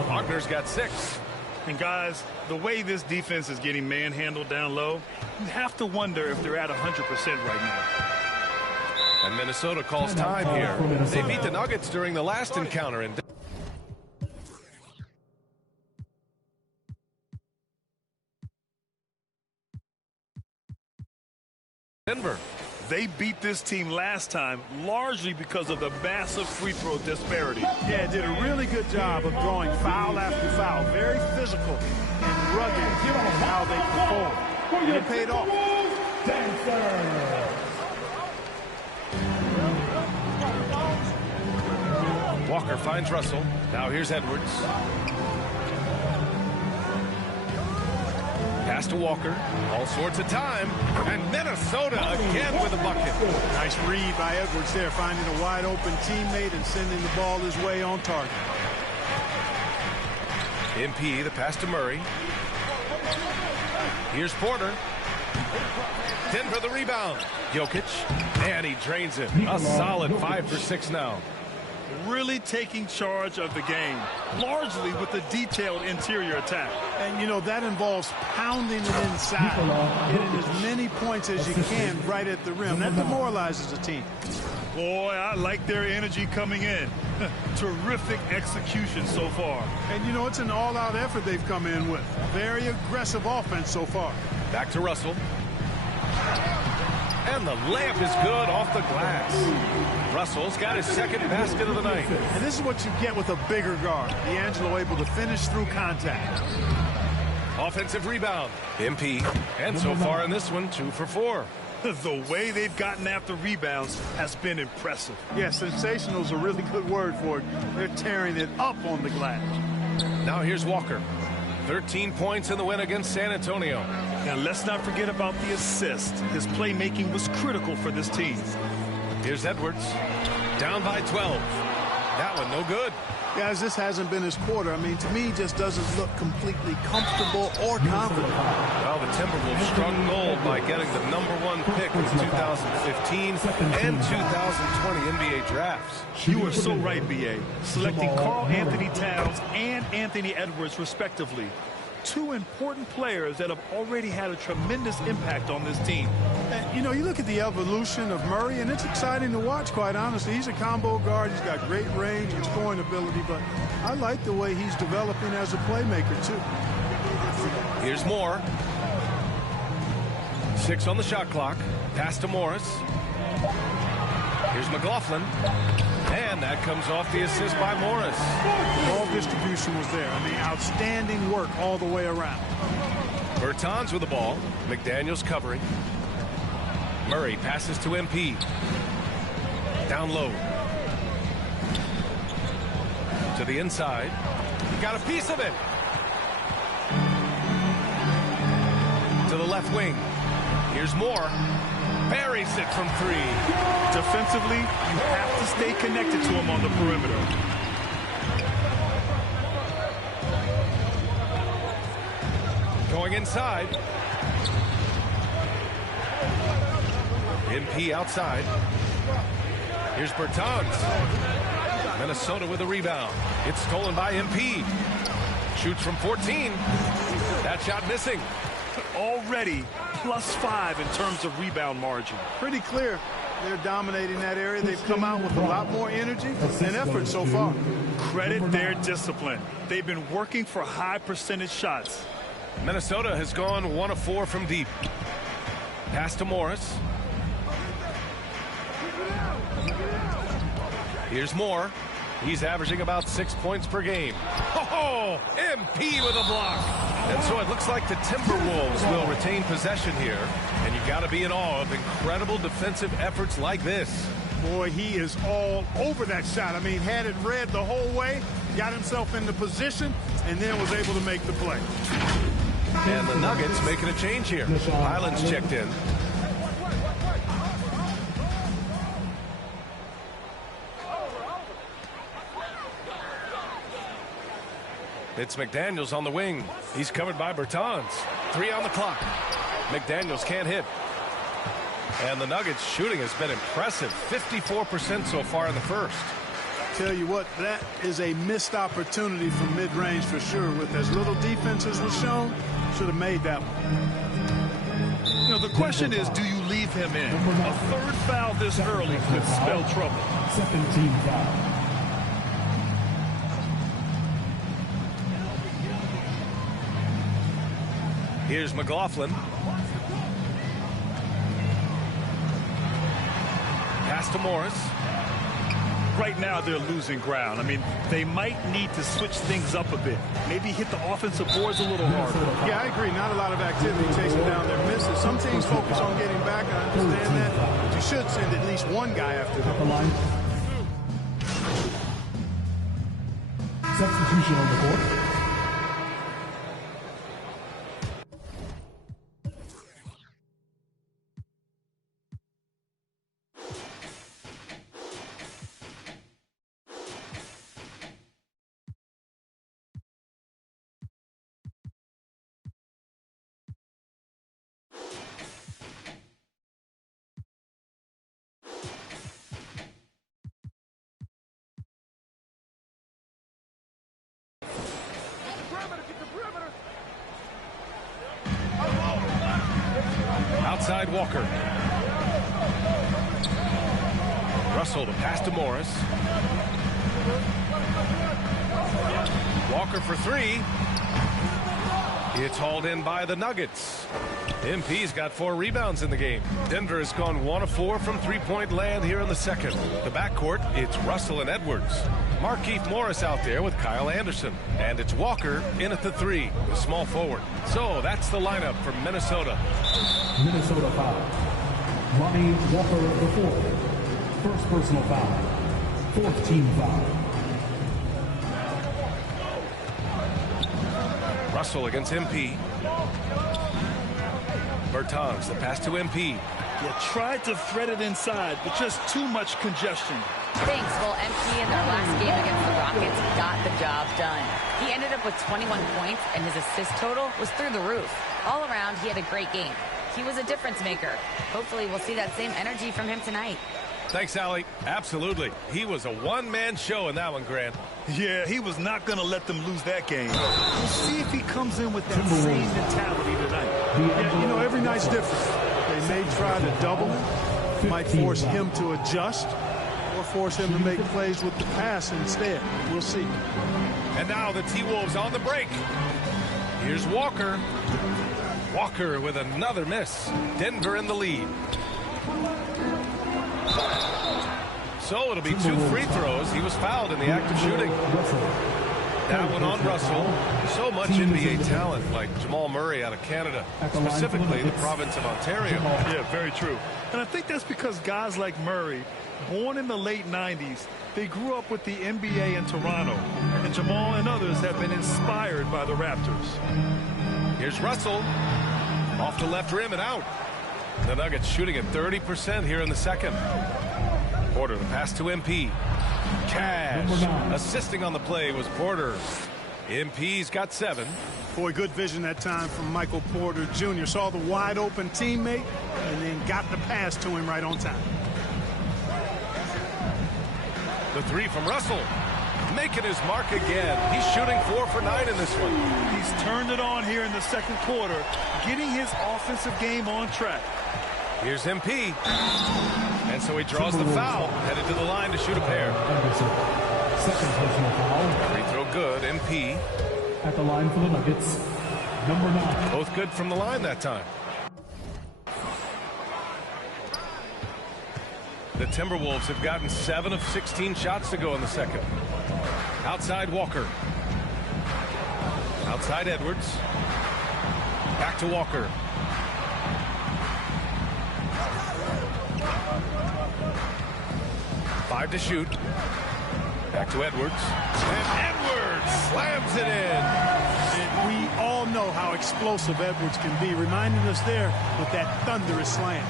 Wagner's got 6. And guys, the way this defense is getting manhandled down low, you have to wonder if they're at 100% right now. And Minnesota calls time here. They beat the Nuggets during the last encounter in Denver. They beat this team last time largely because of the massive free throw disparity. Yeah, did a really good job of drawing foul after foul. Very physical and rugged in how they perform. And it paid off. Walker finds Russell. Now here's Edwards. Pass to Walker. All sorts of time. And Minnesota again with a bucket. Nice read by Edwards there, finding a wide open teammate and sending the ball his way on target. MP, the pass to Murray. Here's Porter. Denver the rebound. Jokic. And he drains it. A solid 5 for 6 now. Really taking charge of the game, largely with the detailed interior attack. And, you know, that involves pounding it inside, getting as many points as you can right at the rim. That demoralizes a team. Boy, I like their energy coming in. Terrific execution so far. And, you know, it's an all-out effort they've come in with. Very aggressive offense so far. Back to Russell. And the layup is good off the glass. Russell's got his second basket of the night. And this is what you get with a bigger guard. D'Angelo able to finish through contact. Offensive rebound. MP. And so far in this one, 2 for 4. The way they've gotten after rebounds has been impressive. Yeah, sensational is a really good word for it. They're tearing it up on the glass. Now here's Walker. 13 points in the win against San Antonio. Now let's not forget about the assist. His playmaking was critical for this team. Here's Edwards. Down by 12. That one no good. Guys, this hasn't been his quarter. I mean, to me, he just doesn't look completely comfortable or confident. Well, the Timberwolves struck gold by getting the #1 pick in the 2015 and 2020 NBA drafts. You are so right, B.A. Selecting Karl Anthony Towns and Anthony Edwards, respectively. 2 important players that have already had a tremendous impact on this team. And, you know, you look at the evolution of Murray, and it's exciting to watch, quite honestly. He's a combo guard. He's got great range and scoring ability, but I like the way he's developing as a playmaker, too. Here's Moore. 6 on the shot clock. Pass to Morris. Here's McLaughlin. And that comes off the assist by Morris. Ball distribution was there. I mean, outstanding work all the way around. Bertans with the ball. McDaniels covering. Murray passes to MP. Down low. To the inside. He got a piece of it. To the left wing. Here's Moore. Buries it from 3. Defensively, you have to stay connected to him on the perimeter. Going inside. MP outside. Here's Bertans. Minnesota with a rebound. It's stolen by MP. Shoots from 14. That shot missing. Already +5 in terms of rebound margin. Pretty clear. They're dominating that area. They've come out with a lot more energy and effort so far. Credit their discipline. They've been working for high percentage shots. Minnesota has gone 1 of 4 from deep. Pass to Morris. Here's Moore. He's averaging about 6 points per game. Oh, MP with a block. And so it looks like the Timberwolves will retain possession here. And you got to be in awe of incredible defensive efforts like this. Boy, he is all over that shot. I mean, had it read the whole way, got himself into position, and then was able to make the play. And the Nuggets making a change here. Highland's checked in. It's McDaniels on the wing. He's covered by Bertans. 3 on the clock. McDaniels can't hit. And the Nuggets shooting has been impressive. 54% so far in the first. Tell you what, that is a missed opportunity from mid-range for sure. With as little defense as was shown, should have made that one. You know, the question is, do you leave him in? A third foul this early could spell trouble. Second team foul. Here's McLaughlin. Pass to Morris. Right now they're losing ground. I mean, they might need to switch things up a bit. Maybe hit the offensive boards a little harder. Yeah, I agree. Not a lot of activity chasing down their misses. Some teams focus on getting back. I understand that. But you should send at least one guy after them. Substitution on the court. Outside Walker. Russell to pass to Morris. Walker for 3. It's hauled in by the Nuggets. MP's got 4 rebounds in the game. Denver has gone 1 of 4 from three-point land here in the second. The backcourt, it's Russell and Edwards. Markieff Morris out there with Kyle Anderson. And it's Walker in at the 3, the small forward. So that's the lineup for Minnesota. Minnesota foul. Lonnie Walker the 4th. First personal foul. 4th team foul. Russell against MP. Bertans, the pass to MP. You tried to thread it inside, but just too much congestion. Thanks. Well, MP in their last game against the Rockets got the job done. He ended up with 21 points, and his assist total was through the roof. All around, he had a great game. He was a difference maker. Hopefully, we'll see that same energy from him tonight. Thanks, Allie. Absolutely. He was a one-man show in that one, Grant. Yeah, he was not going to let them lose that game. We'll see if he comes in with that same mentality tonight. Yeah, you know, every night's different. They may try to double him, might force him to adjust, or force him to make plays with the pass instead. We'll see. And now the T-Wolves on the break. Here's Walker. Walker with another miss. Denver in the lead. So it'll be 2 free throws. He was fouled in the act of shooting. That one on Russell. So much NBA talent like Jamal Murray out of Canada, specifically the province of Ontario. Yeah, very true. And I think that's because guys like Murray, born in the late 90s, they grew up with the NBA in Toronto. And Jamal and others have been inspired by the Raptors. Here's Russell. Off the left rim and out. The Nuggets shooting at 30% here in the second. Porter, the pass to MP. Cash. Assisting on the play was Porter. MP's got 7. Boy, good vision that time from Michael Porter Jr. Saw the wide open teammate and then got the pass to him right on time. The 3 from Russell. Making his mark again. He's shooting 4 for 9 in this one. He's turned it on here in the second quarter, getting his offensive game on track. Here's MP. And so he draws the foul, headed to the line to shoot a pair. Second personal foul. Free throw good, MP. At the line for the Nuggets, number 9. Both good from the line that time. The Timberwolves have gotten 7 of 16 shots to go in the second. Outside Walker. Outside Edwards. Back to Walker. Five to shoot. Back to Edwards. And Edwards slams it in. And we all know how explosive Edwards can be, reminding us there with that thunderous slam.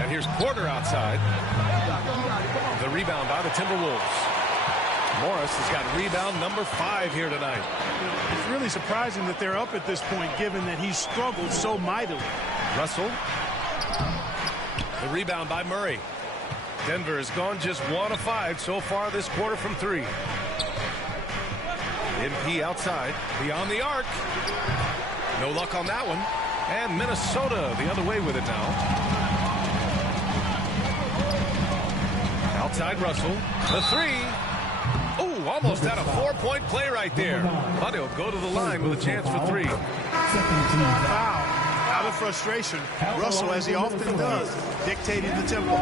And here's Porter outside. The rebound by the Timberwolves. Morris has got rebound number 5 here tonight. It's really surprising that they're up at this point, given that he's struggled so mightily. Russell. The rebound by Murray. Denver has gone just 1 of 5 so far this quarter from 3. MP outside, beyond the arc. No luck on that one. And Minnesota the other way with it now. Outside Russell. The 3. Oh, almost had a 4-point play right there. But he'll go to the line with a chance for 3. Foul. Out of frustration, Russell, as he often does, dictated the tempo.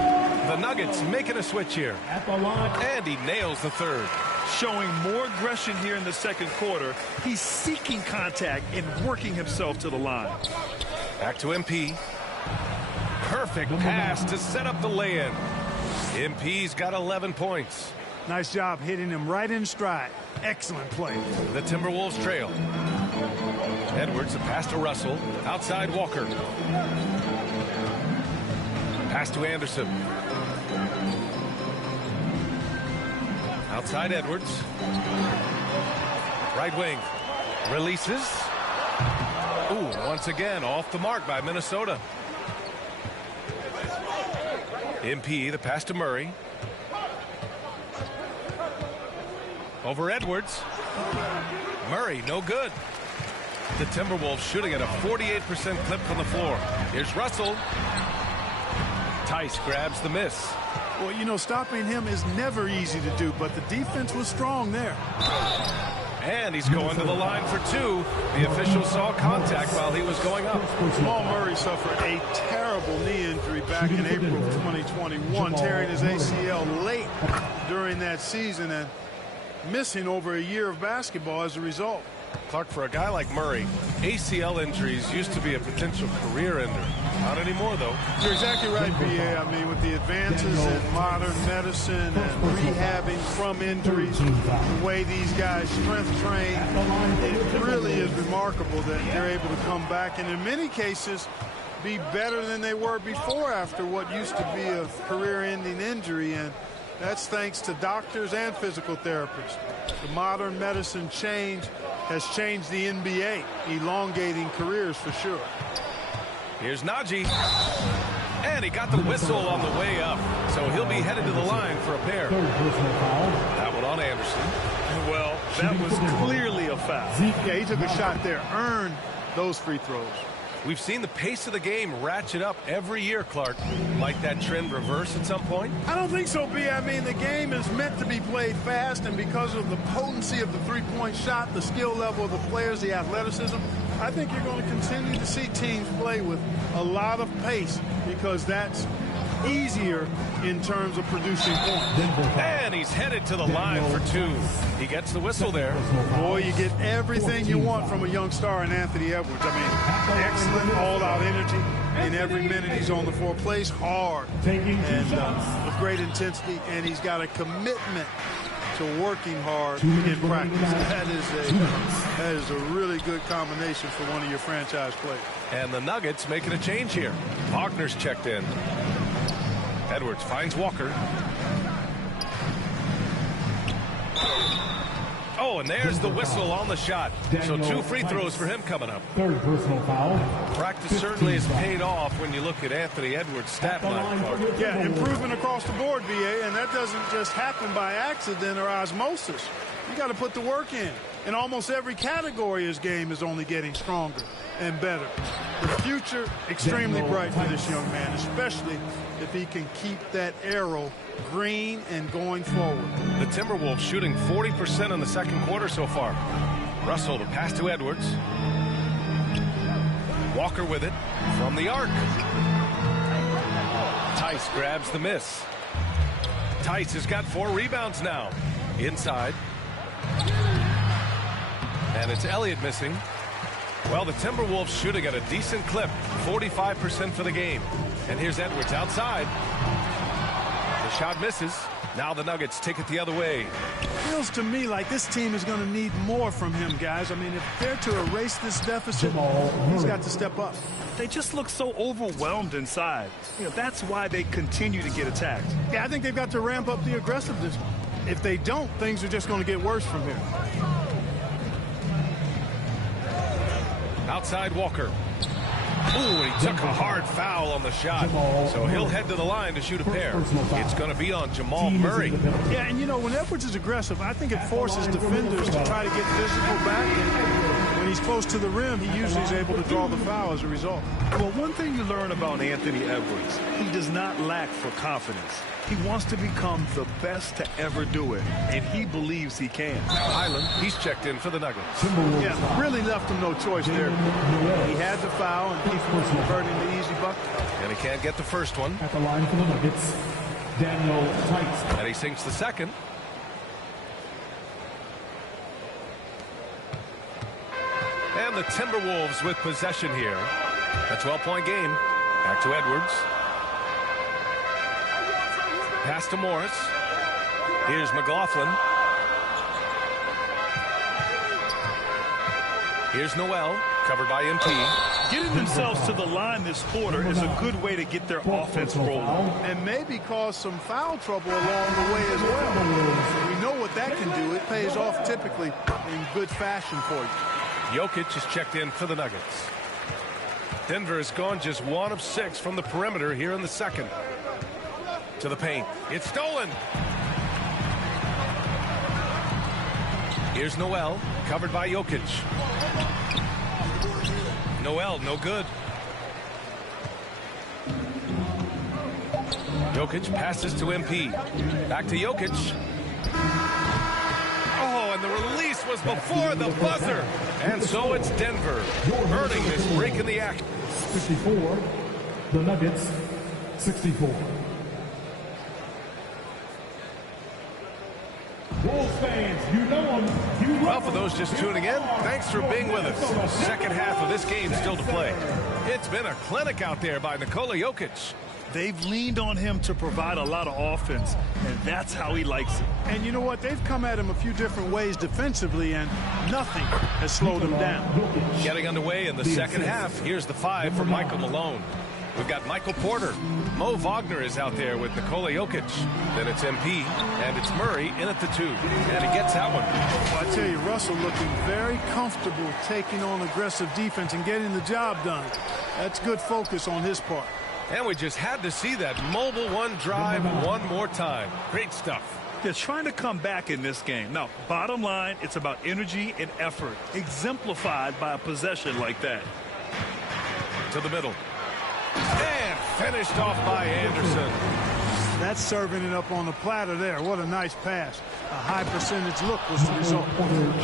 The Nuggets making a switch here. And he nails the 3rd. Showing more aggression here in the second quarter. He's seeking contact and working himself to the line. Back to MP. Perfect pass to set up the lay-in. MP's got 11 points. Nice job hitting him right in stride. Excellent play. The Timberwolves trail. Edwards, a pass to Russell. Outside Walker. Pass to Anderson. Outside Edwards. Right wing. Releases. Ooh, once again off the mark by Minnesota. MP, the pass to Murray. Over Edwards. Murray, no good. The Timberwolves shooting at a 48% clip from the floor. Here's Russell. Tice grabs the miss. Well, you know, stopping him is never easy to do, but the defense was strong there. And he's going to the line for 2. The official saw contact while he was going up. Jamal Murray suffered a terrible knee injury back in April of 2021, tearing his ACL late during that season and missing over a year of basketball as a result. Clark, for a guy like Murray, ACL injuries used to be a potential career ender. Not anymore, though. You're exactly right, B.A. I mean, with the advances in modern medicine and rehabbing from injuries, the way these guys strength train, it really is remarkable that they're able to come back and in many cases be better than they were before after what used to be a career-ending injury. And that's thanks to doctors and physical therapists. The modern medicine change has changed the NBA, elongating careers for sure. Here's Najee. And he got the whistle on the way up. So he'll be headed to the line for a pair. That one on Anderson. Well, that was clearly a foul. Yeah, he took a shot there, earned those free throws. We've seen the pace of the game ratchet up every year, Clark. Might that trend reverse at some point? I don't think so, B. I mean, the game is meant to be played fast, and because of the potency of the three-point shot, the skill level of the players, the athleticism, I think you're going to continue to see teams play with a lot of pace because that's easier in terms of producing points. And he's headed to the line for 2. He gets the whistle there. Boy, you get everything you want from a young star in Anthony Edwards. I mean, excellent all-out energy in every minute he's on the floor. Plays hard and with great intensity, and he's got a commitment to working hard in practice. That is a really good combination for one of your franchise players. And the Nuggets making a change here. Wagner's checked in. Edwards finds Walker. Oh, and there's the whistle on the shot. So 2 free throws for him coming up. Third personal foul. Practice certainly has paid off when you look at Anthony Edwards' stat line. Yeah, improvement across the board, BA, and that doesn't just happen by accident or osmosis. You got to put the work in. In almost every category, his game is only getting stronger and better. The future, extremely bright for this young man, especially if he can keep that arrow green and going forward. The Timberwolves shooting 40% in the second quarter so far. Russell to pass to Edwards. Walker with it from the arc. Tice grabs the miss. Tice has got 4 rebounds now. Inside. And it's Elliott missing. Well, the Timberwolves shooting at a decent clip, 45% for the game. And here's Edwards outside. The shot misses. Now the Nuggets take it the other way. Feels to me like this team is going to need more from him, guys. I mean, if they're to erase this deficit, he's got to step up. They just look so overwhelmed inside. You know, that's why they continue to get attacked. Yeah, I think they've got to ramp up the aggressiveness. If they don't, things are just going to get worse from here. Outside Walker. Ooh, he took a hard foul on the shot. So he'll head to the line to shoot a pair. It's going to be on Jamal Murray. Yeah, and you know, when Edwards is aggressive, I think it forces defenders to try to get physical back. And when he's close to the rim, he usually is able to draw the foul as a result. Well, one thing you learn about Anthony Edwards, he does not lack for confidence. He wants to become the best to ever do it, and he believes he can. Highland, he's checked in for the Nuggets. Yeah, really left him no choice there. He had the foul and keeps converting the easy bucket. And he can't get the first one. At the line for the Nuggets, Daniel Tice. And he sinks the second. And the Timberwolves with possession here. A 12-point game. Back to Edwards. Pass to Morris. Here's McLaughlin. Here's Noel, covered by MP. Getting themselves to the line this quarter is a good way to get their offense rolling. And maybe cause some foul trouble along the way as well. We know what that can do. It pays off typically in good fashion for you. Jokic is checked in for the Nuggets. Denver has gone just 1 of 6 from the perimeter here in the second. To the paint. It's stolen. Here's Noel, covered by Jokic. Noel, no good. Jokic passes to MP. Back to Jokic. Oh, and the release was before the buzzer. And so it's Denver earning this break in the action. 54. The Nuggets, 64. Bulls fans, you know them. Well, for those just tuning in, thanks for being with us. Second half of this game still to play. It's been a clinic out there by Nikola Jokic. They've leaned on him to provide a lot of offense, and that's how he likes it. And you know what? They've come at him a few different ways defensively, and nothing has slowed him down. Getting underway in the second half. Here's the 5 for Michael Malone. We've got Michael Porter. Mo Wagner is out there with Nikola Jokic. Then it's MP, and it's Murray in at the 2. And he gets that one. Well, I tell you, Russell looking very comfortable taking on aggressive defense and getting the job done. That's good focus on his part. And we just had to see that mobile one drive one more time. Great stuff. They're trying to come back in this game. Now, bottom line, it's about energy and effort, exemplified by a possession like that. To the middle. And finished off by Anderson. That's serving it up on the platter there. What a nice pass. A high percentage look was the result.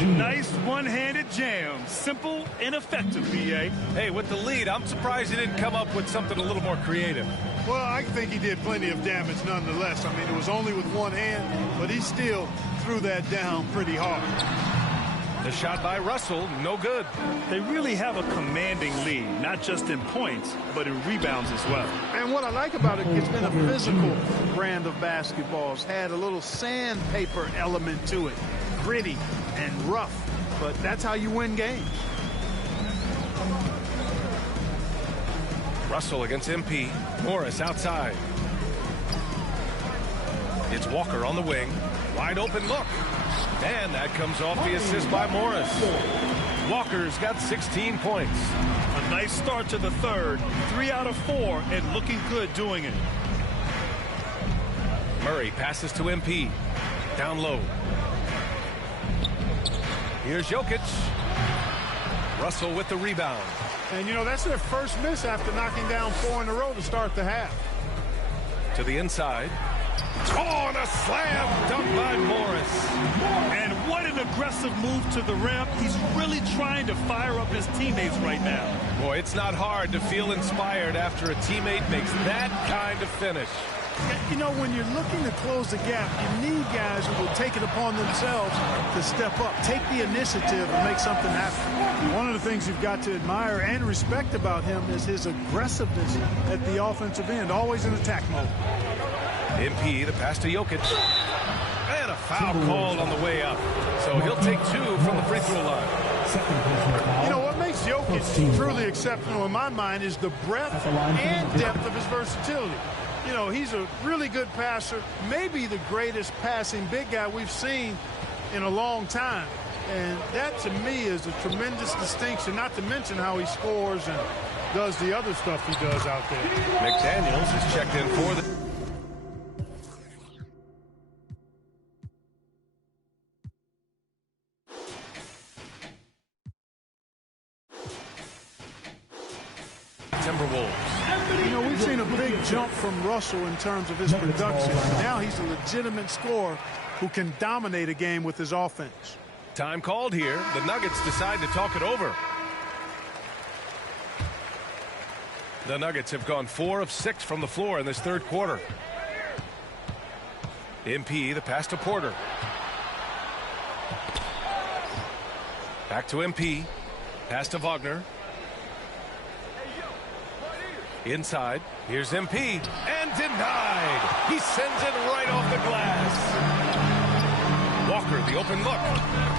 Nice one-handed jam. Simple and effective, B.A. Hey, with the lead, I'm surprised he didn't come up with something a little more creative. Well, I think he did plenty of damage nonetheless. I mean, it was only with one hand, but he still threw that down pretty hard. The shot by Russell, no good. They really have a commanding lead, not just in points, but in rebounds as well. And what I like about it, it's been a physical brand of basketball. It's had a little sandpaper element to it, gritty and rough, but that's how you win games. Russell against MP. Morris outside. It's Walker on the wing. Wide open look. And that comes off the assist by Morris. Walker's got 16 points. A nice start to the third. 3 out of 4 and looking good doing it. Murray passes to MP. Down low. Here's Jokic. Russell with the rebound. And, you know, that's their first miss after knocking down 4 in a row to start the half. To the inside. Oh, and a slam dunk by Morris. And what an aggressive move to the rim. He's really trying to fire up his teammates right now. Boy, it's not hard to feel inspired after a teammate makes that kind of finish. You know, when you're looking to close the gap, you need guys who will take it upon themselves to step up, take the initiative and make something happen. One of the things you've got to admire and respect about him is his aggressiveness at the offensive end, always in attack mode. MP, the pass to Jokic. And a foul called on the way up. So he'll take 2 from the free throw line. You know, what makes Jokic truly exceptional in my mind is the breadth and depth of his versatility. You know, he's a really good passer, maybe the greatest passing big guy we've seen in a long time. And that, to me, is a tremendous distinction, not to mention how he scores and does the other stuff he does out there. McDaniels is checked in for the... Timberwolves. You know, we've seen a big jump from Russell in terms of his production. Now he's a legitimate scorer who can dominate a game with his offense. Time called here. The Nuggets decide to talk it over. The Nuggets have gone 4 of 6 from the floor in this third quarter. MP, the pass to Porter. Back to MP. Pass to Wagner. Inside, here's MP, and denied. He sends it right off the glass. Walker, the open look.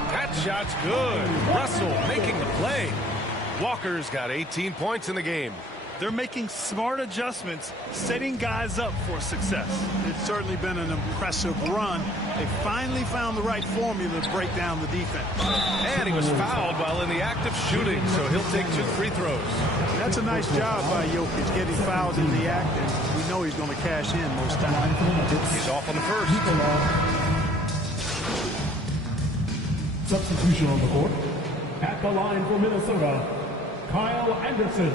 That shot's good. Russell making the play. Walker's got 18 points in the game. They're making smart adjustments, setting guys up for success. It's certainly been an impressive run. They finally found the right formula to break down the defense. And he was fouled while in the act of shooting, so he'll take 2 free throws. That's a nice job by Jokic, getting fouled in the act, and we know he's going to cash in most times. He's off on the first. Substitution on the court. At the line for Minnesota, Kyle Anderson.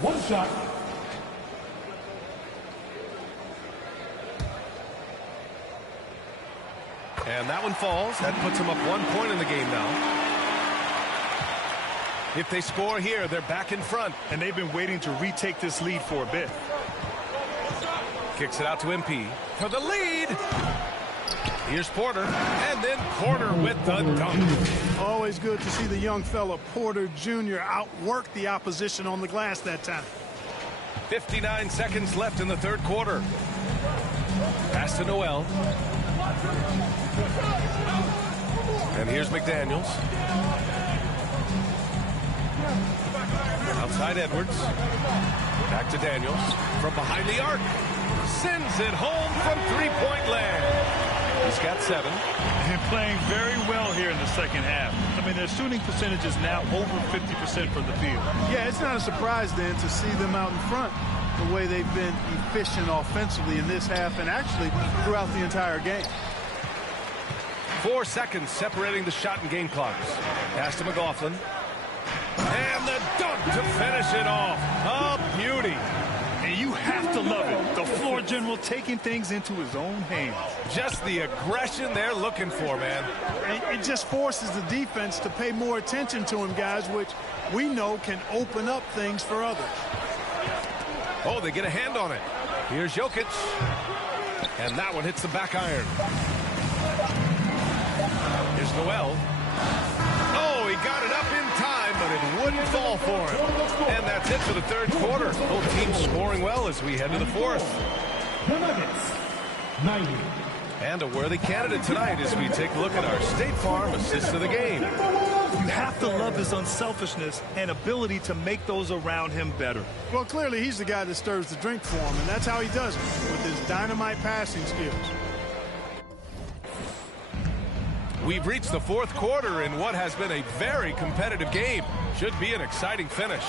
One shot. And that one falls. That puts them up 1 point in the game now. If they score here, they're back in front. And they've been waiting to retake this lead for a bit. Kicks it out to MP for the lead. Here's Porter, and then Porter with the dunk. Always good to see the young fella, Porter Jr., outwork the opposition on the glass that time. 59 seconds left in the third quarter. Pass to Noel. And here's McDaniels. Outside Edwards. Back to Daniels. From behind the arc. Sends it home from three-point land. He's got 7. And playing very well here in the second half. I mean, their shooting percentage is now over 50% from the field. Yeah, it's not a surprise then to see them out in front. the way they've been efficient offensively in this half and actually throughout the entire game. 4 seconds separating the shot and game clocks. Pass to McLaughlin. And the dunk to finish it off. A beauty. And you have to love it. The floor general taking things into his own hands. Just the aggression they're looking for, man. And it just forces the defense to pay more attention to him, guys, which we know can open up things for others. Oh, they get a hand on it. Here's Jokic. And that one hits the back iron. Here's Noel. Oh, he got it up in time, but it wouldn't fall for him. And that's it for the third quarter. Both teams scoring well as we head to the fourth. The Nuggets, 90. And a worthy candidate tonight as we take a look at our State Farm assist of the game. You have to love his unselfishness and ability to make those around him better. Well, clearly he's the guy that stirs the drink for him, and that's how he does it, with his dynamite passing skills. We've reached the fourth quarter in what has been a very competitive game. Should be an exciting finish.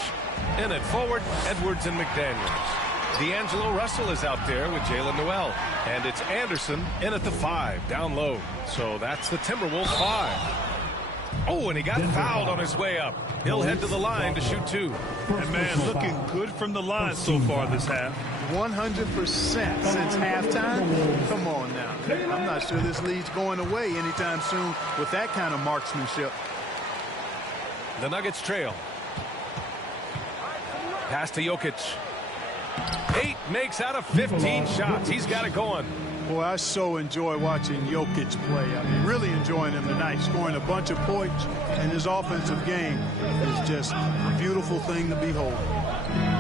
In it forward, Edwards and McDaniels. D'Angelo Russell is out there with Jalen Noel. And it's Anderson in at the 5, down low. So that's the Timberwolves 5. Oh, and he got fouled on his way up. He'll head to the line to shoot 2. And man, looking good from the line so far this half. 100% since halftime. Come on now. I'm not sure this lead's going away anytime soon with that kind of marksmanship. The Nuggets trail. Pass to Jokic. 8 makes out of 15 shots. He's got it going. Boy, I so enjoy watching Jokic play. I mean, really enjoying him tonight, scoring a bunch of points, and his offensive game is just a beautiful thing to behold.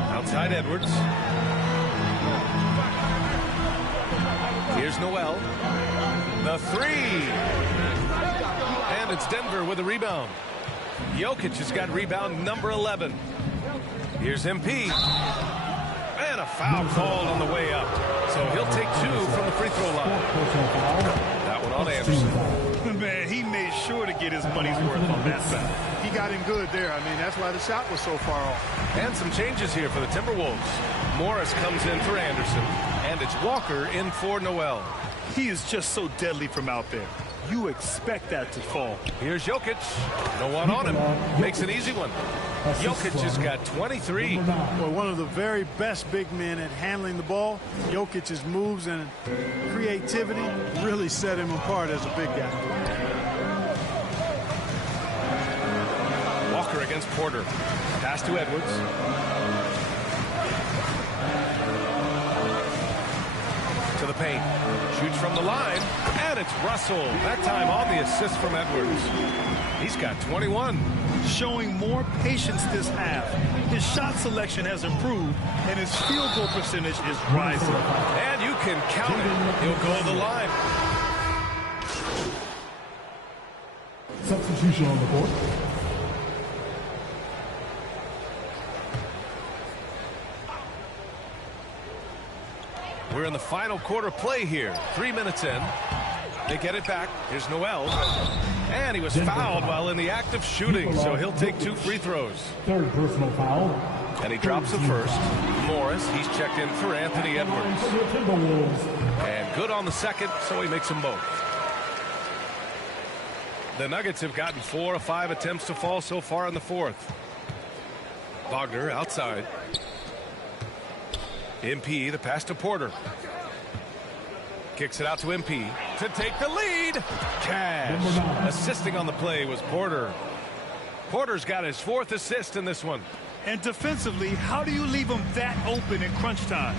Outside Edwards. Here's Noel. The 3. And it's Denver with a rebound. Jokic has got rebound number 11. Here's MP. And a foul called on the way up. So he'll take 2 from the free throw line. That one on Anderson. Man, he made sure to get his money's worth on that side. He got him good there. I mean, that's why the shot was so far off. And some changes here for the Timberwolves. Morris comes in for Anderson. And it's Walker in for Noel. He is just so deadly from out there. You expect that to fall. Here's Jokic. No one on him. Makes an easy one. Jokic has got 23. Well, one of the very best big men at handling the ball. Jokic's moves and creativity really set him apart as a big guy. Walker against Porter. Pass to Edwards. To the paint. Shoots from the line. And it's Russell. That time on the assist from Edwards. He's got 21. Showing more patience this half. His shot selection has improved, and his field goal percentage is rising. And you can count it. He'll go to the line. Substitution on the court. We're in the final quarter play here. 3 minutes in. They get it back. Here's Noel. And he was fouled while in the act of shooting, so he'll take 2 free throws. Third personal foul. And he drops the first. Morris, he's checked in for Anthony Edwards. And good on the second, so he makes them both. The Nuggets have gotten 4 of 5 attempts to fall so far in the fourth. Wagner outside. MP, the pass to Porter. Kicks it out to MP to take the lead. Cash. Assisting on the play was Porter. Porter's got his 4th assist in this one. And defensively, how do you leave him that open in crunch time?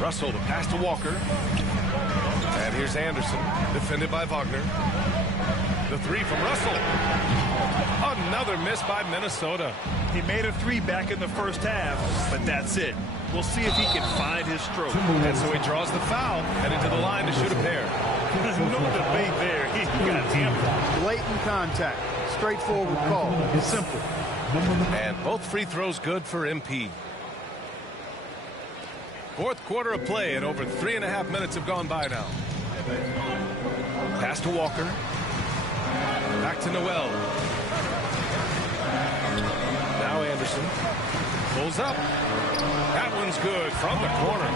Russell, the pass to Walker. And here's Anderson, defended by Wagner. The 3 from Russell. Another miss by Minnesota. He made a 3 back in the first half, but that's it. We'll see if he can find his stroke. And so he draws the foul, headed to the line to shoot a pair. No debate there. He got him. Blatant contact. Straightforward call. Simple. And both free throws good for MP. Fourth quarter of play, and over 3.5 minutes have gone by now. Pass to Walker. Back to Noel. Now Anderson pulls up. That one's good from the corner.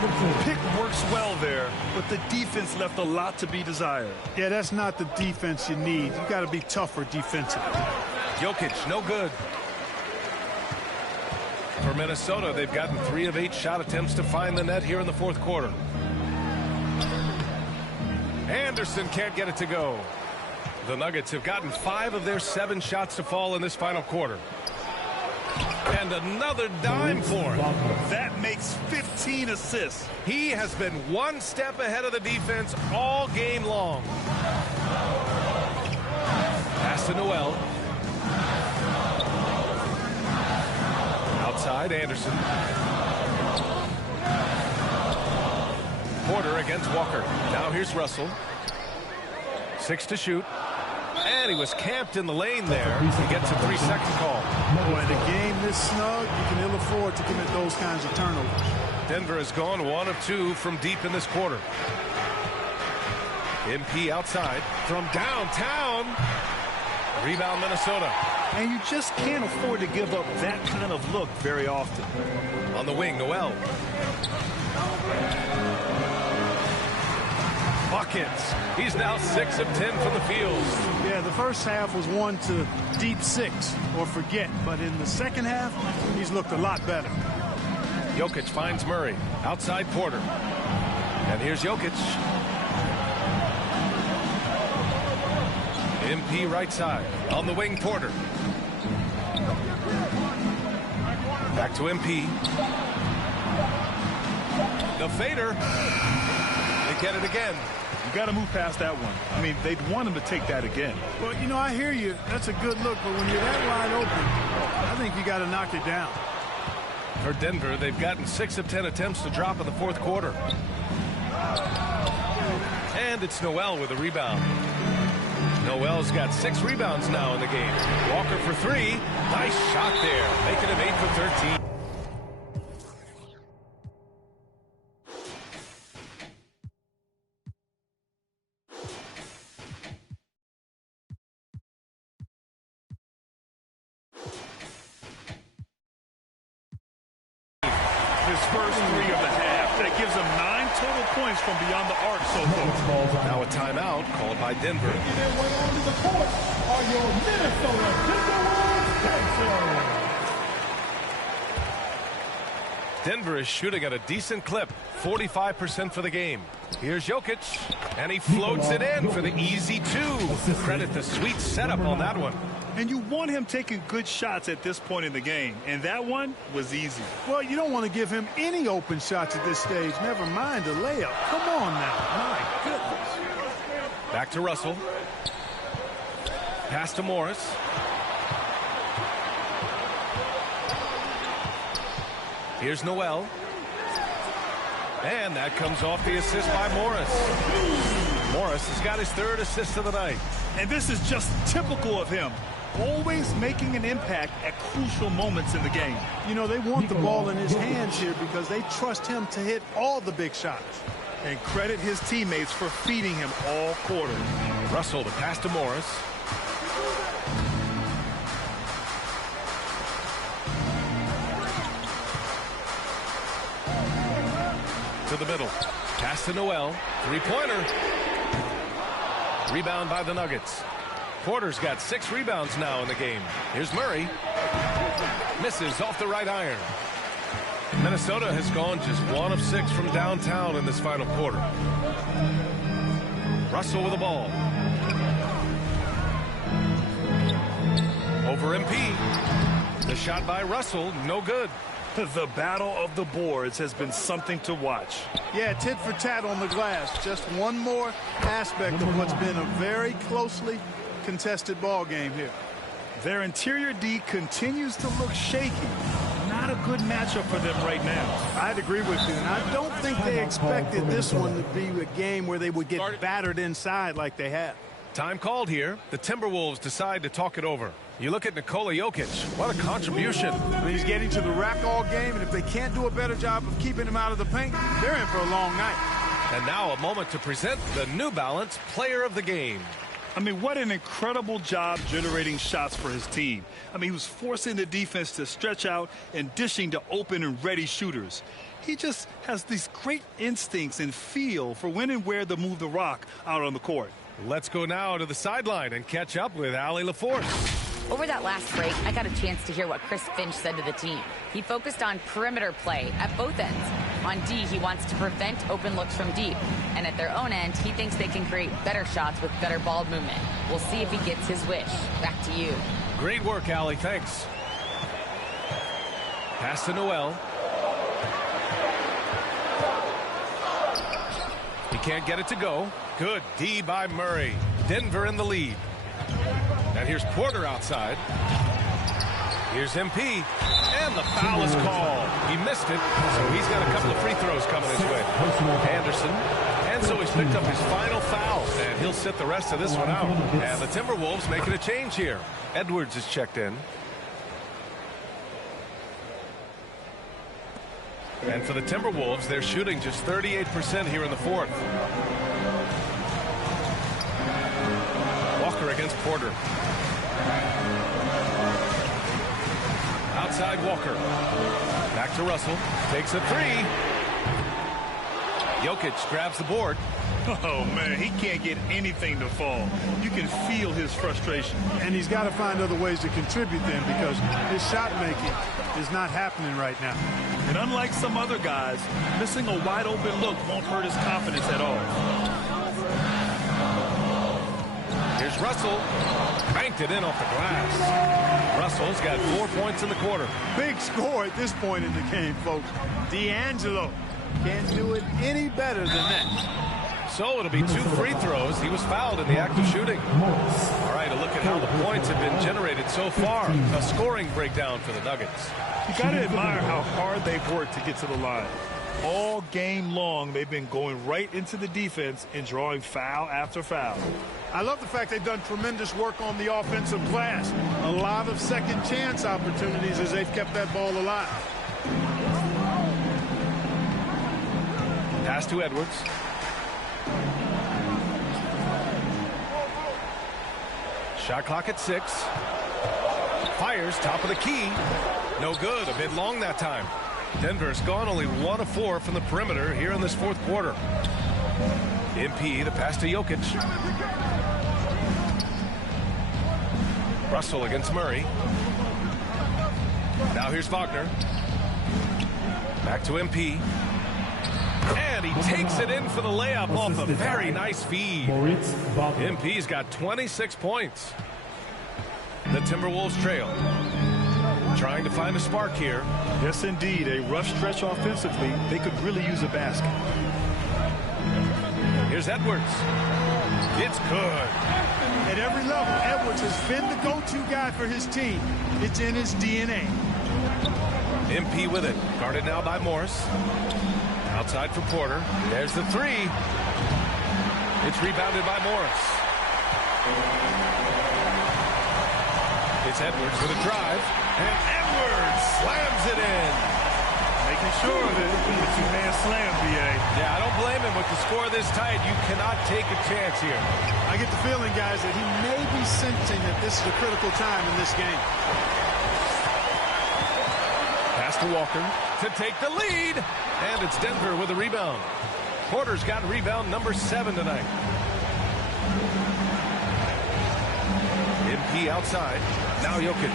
Pick works well there, but the defense left a lot to be desired. Yeah, that's not the defense you need. You got to be tougher defensively. Jokic, no good. For Minnesota, they've gotten 3 of 8 shot attempts to find the net here in the fourth quarter. Anderson can't get it to go. The Nuggets have gotten 5 of their 7 shots to fall in this final quarter. And another dime for him. That makes 15 assists. He has been one step ahead of the defense all game long. Pass to Noel. Outside, Anderson. Porter against Walker. Now here's Russell. 6 to shoot. And he was camped in the lane there. He gets a 3-second call. Boy, in a game this snug, you can ill afford to commit those kinds of turnovers. Denver has gone 1 of 2 from deep in this quarter. MP outside from downtown. Rebound Minnesota. And you just can't afford to give up that kind of look very often. On the wing, Noel. Buckets. He's now 6 of 10 from the field. Yeah, the first half was 1 to deep 6 or forget. But in the second half, he's looked a lot better. Jokic finds Murray. Outside Porter. And here's Jokic. MP right side. On the wing, Porter. Back to MP. The fader. They get it again. You got to move past that one. I mean, they'd want him to take that again. Well, you know, I hear you. That's a good look. But when you're that wide open, I think you got to knock it down. For Denver, they've gotten 6 of 10 attempts to drop in the fourth quarter. And it's Noel with a rebound. Noel's got 6 rebounds now in the game. Walker for 3. Nice shot there. Making him 8 for 13. His first 3 of the half. That gives him 9 total points from beyond the arc so far. Now a timeout called by Denver. Making their way onto the court are your Minnesota Timberwolves. Denver is shooting at a decent clip. 45% for the game. Here's Jokic. And he floats it in for the easy 2. Credit the sweet setup on that one. And you want him taking good shots at this point in the game. And that one was easy. Well, you don't want to give him any open shots at this stage. Never mind a layup. Come on now. My goodness. Back to Russell. Pass to Morris. Here's Noel. And that comes off the assist by Morris. Morris has got his 3rd assist of the night. And this is just typical of him. Always making an impact at crucial moments in the game. You know, they want the ball in his hands here because they trust him to hit all the big shots. And credit his teammates for feeding him all quarter. Russell to pass to Morris. To the middle. Pass to Noel. 3-pointer. Rebound by the Nuggets. Porter's got 6 rebounds now in the game. Here's Murray. Misses off the right iron. Minnesota has gone just 1 of 6 from downtown in this final quarter. Russell with the ball. Over MP. The shot by Russell, no good. The battle of the boards has been something to watch. Yeah, tit for tat on the glass. Just one more aspect of what's been a very closely contested ball game here. Their interior D continues to look shaky. Not a good matchup for them right now. I'd agree with you, and I don't think they expected this one to be a game where they would get battered inside like they have. Time called here. The Timberwolves decide to talk it over. You look at Nikola Jokic. What a contribution. He's getting to the rack all game, and if they can't do a better job of keeping him out of the paint, they're in for a long night. And now a moment to present the New Balance Player of the Game. I mean, what an incredible job generating shots for his team. I mean, he was forcing the defense to stretch out and dishing to open and ready shooters. He just has these great instincts and feel for when and where to move the rock out on the court. Let's go now to the sideline and catch up with Allie LaForce. Over that last break, I got a chance to hear what Chris Finch said to the team. He focused on perimeter play at both ends. On D, he wants to prevent open looks from deep. And at their own end, he thinks they can create better shots with better ball movement. We'll see if he gets his wish. Back to you. Great work, Allie. Thanks. Pass to Noel. He can't get it to go. Good D by Murray. Denver in the lead. And here's Porter outside. Here's MP. And the foul is called. He missed it, so he's got a couple of free throws coming his way. Anderson. And so he's picked up his final foul. And he'll sit the rest of this one out. And the Timberwolves making a change here. Edwards is checked in. And for the Timberwolves, they're shooting just 38% here in the fourth. Walker against Porter. Outside Walker. Back to Russell. Takes a three. Jokic grabs the board. Oh, man, he can't get anything to fall. You can feel his frustration. And he's got to find other ways to contribute then, because his shot making is not happening right now. And unlike some other guys, missing a wide open look won't hurt his confidence at all. Here's Russell. Banked it in off the glass. Russell's got 4 points in the quarter. Big score at this point in the game, folks. D'Angelo can't do it any better than that. So it'll be 2 free throws. He was fouled in the act of shooting. All right, a look at how the points have been generated so far. A scoring breakdown for the Nuggets. You got to admire how hard they've worked to get to the line. All game long, they've been going right into the defense and drawing foul after foul. I love the fact they've done tremendous work on the offensive glass. A lot of second chance opportunities as they've kept that ball alive. Pass to Edwards. Shot clock at 6. Fires top of the key. No good. A bit long that time. Denver's gone only 1 of 4 from the perimeter here in this fourth quarter. MP, the pass to Jokic. Russell against Murray. Now here's Wagner. Back to MP. And he takes it in for the layup off a very nice feed. MP's got 26 points. The Timberwolves trail. Trying to find a spark here. Yes, indeed. A rough stretch offensively. They could really use a basket. Here's Edwards. It's good. At every level, Edwards has been the go-to guy for his team. It's in his DNA. MP with it. Guarded now by Morris. Outside for Porter. There's the three. It's rebounded by Morris. It's Edwards with a drive. And Edwards slams it in. Making sure that it's a man slam, B.A. Yeah, I don't blame him with the score this tight. You cannot take a chance here. I get the feeling, guys, that he may be sensing that this is a critical time in this game. Pass to Walker to take the lead. And it's Denver with a rebound. Porter's got rebound number 7 tonight. MP outside. Now Jokic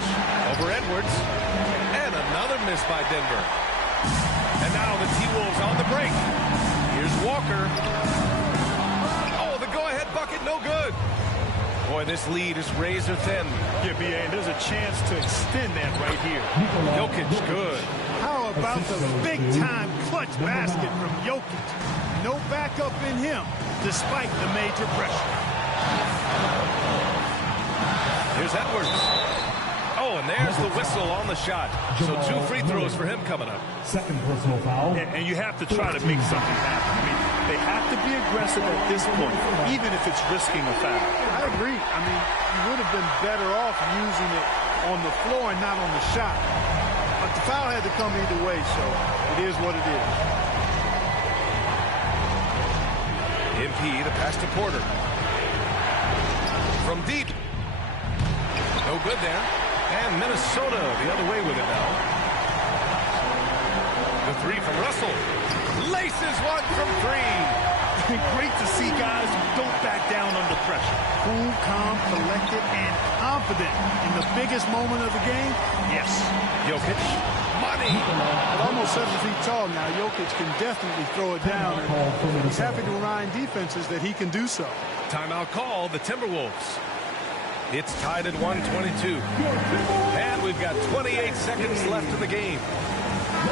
over Edwards. And another miss by Denver. And now the T-Wolves on the break. Here's Walker. Oh, the go-ahead bucket, no good. Boy, this lead is razor thin. Yeah, B.A., and there's a chance to extend that right here. Jokic, good. How about the big-time clutch basket from Jokic? No backup in him, despite the major pressure. Here's Edwards. Oh, and there's the whistle on the shot. So 2 free throws for him coming up. Second personal foul. And you have to try to make something happen. I mean, they have to be aggressive at this point, even if it's risking a foul. I agree. I mean, you would have been better off using it on the floor and not on the shot. But the foul had to come either way, so it is what it is. MP, the pass to Porter. from deep. No good there. And Minnesota the other way with it now. The three from Russell. Laces one from three. Great to see guys who don't back down under pressure. Cool, calm, collected, and confident in the biggest moment of the game. Yes. Jokic. Money. At almost 7 feet tall now, Jokic can definitely throw it down. And he's happy to remind defenses that he can do so. Timeout call, the Timberwolves. It's tied at 122. And we've got 28 seconds left in the game.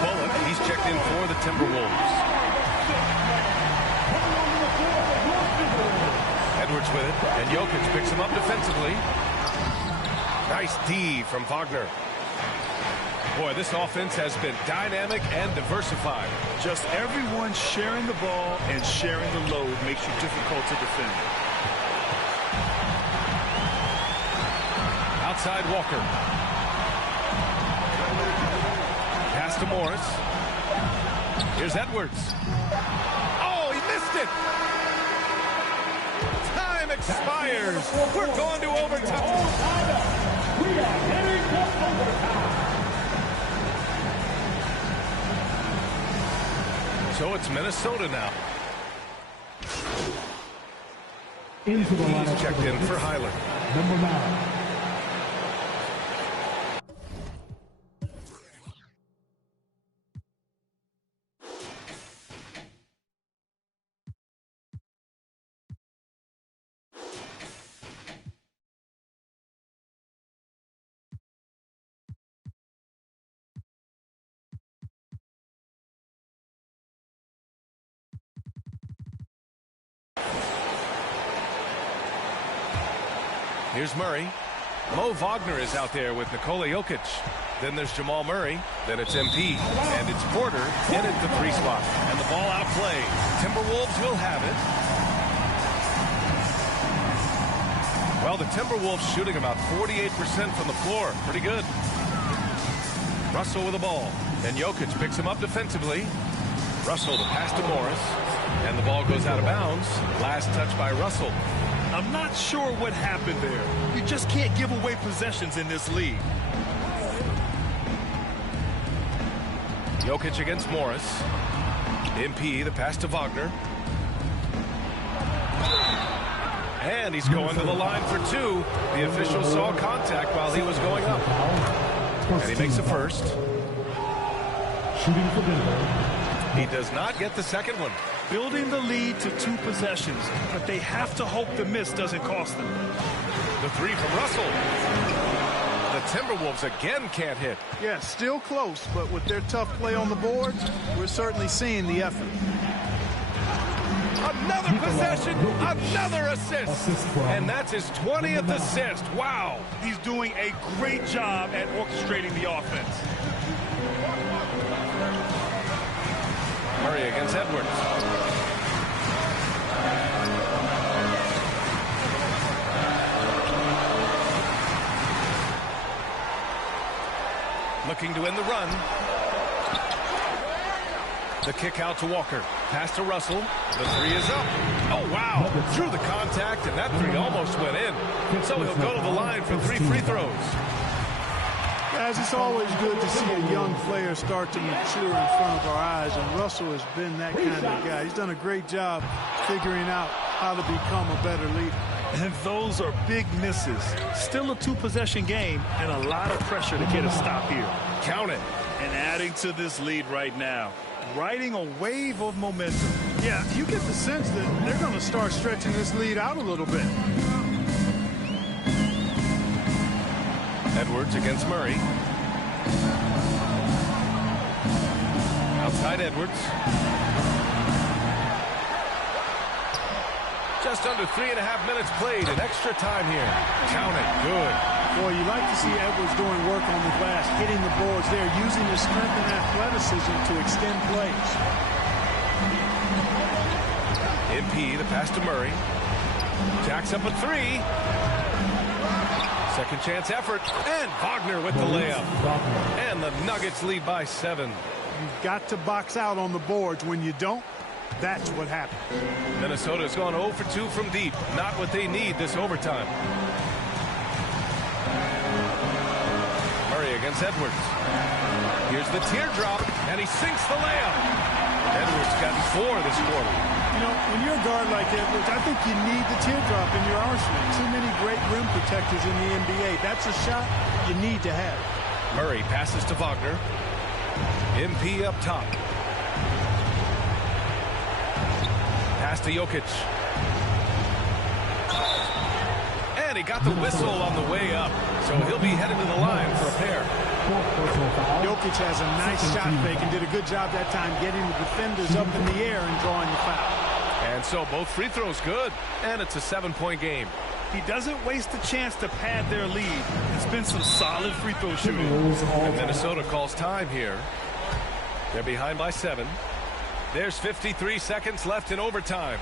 Bullock, he's checked in for the Timberwolves. Edwards with it, and Jokic picks him up defensively. Nice D from Wagner. Boy, this offense has been dynamic and diversified. Just everyone sharing the ball and sharing the load makes you difficult to defend. Outside Walker. Pass to Morris. Here's Edwards. Oh, he missed it. Time expires. We're going to overtime. We are heading to overtime. So it's Minnesota now. Into the lineup. He's checked in for Highland. Number 9. Here's Murray. Mo Wagner is out there with Nikola Jokic. Then there's Jamal Murray. Then it's MP. And it's Porter in at the 3 spot. And the ball out of play. Timberwolves will have it. Well, the Timberwolves shooting about 48% from the floor. Pretty good. Russell with the ball. And Jokic picks him up defensively. Russell the pass to Morris. And the ball goes out of bounds. Last touch by Russell. I'm not sure what happened there. You just can't give away possessions in this league. Jokic against Morris. MP, the pass to Wagner. And he's going to the line for 2. The official saw contact while he was going up. And he makes the first. Shooting for Denver. He does not get the second one. Building the lead to 2 possessions, but they have to hope the miss doesn't cost them. The 3 from Russell. The Timberwolves again can't hit. Yeah, still close, but with their tough play on the boards, we're certainly seeing the effort. Another possession, another assist. And that's his 20th assist. Wow. He's doing a great job at orchestrating the offense. Murray against Edwards. Looking to end the run. The kick out to Walker. Pass to Russell. The 3 is up. Oh, wow. Through the contact, and that 3 almost went in. So he'll go to the line for 3 free throws. Guys, it's always good to see a young player start to mature in front of our eyes, and Russell has been that kind of guy. He's done a great job figuring out how to become a better leader. And those are big misses. Still a 2-possession game and a lot of pressure to get a stop here. Count it. And adding to this lead right now. Riding a wave of momentum. Yeah, you get the sense that they're going to start stretching this lead out a little bit. Edwards against Murray. Outside Edwards. Just under 3.5 minutes played in extra time here. Count it. Good. Boy, you like to see Edwards doing work on the glass, hitting the boards there, using his strength and athleticism to extend plays. MP, the pass to Murray. Jacks up a 3. Second chance effort. And Wagner with the layup. And the Nuggets lead by 7. You've got to box out on the boards. When you don't, that's what happens. Minnesota's gone 0 for 2 from deep. Not what they need this overtime. Lance Edwards. Here's the teardrop, and he sinks the layup. Edwards got 4 this quarter. You know, when you're a guard like Edwards, I think you need the teardrop in your arsenal. Too many great rim protectors in the NBA. That's a shot you need to have. Murray passes to Wagner. MP up top. Pass to Jokic. And he got the whistle on the way up, so he'll be headed to the line for a pair. Jokic has a nice shot fake and did a good job that time getting the defenders up in the air and drawing the foul. And so both free throws good, and it's a 7-point game. He doesn't waste a chance to pad their lead. It's been some solid free throw shooting. And Minnesota calls time here. They're behind by 7. There's 53 seconds left in overtime.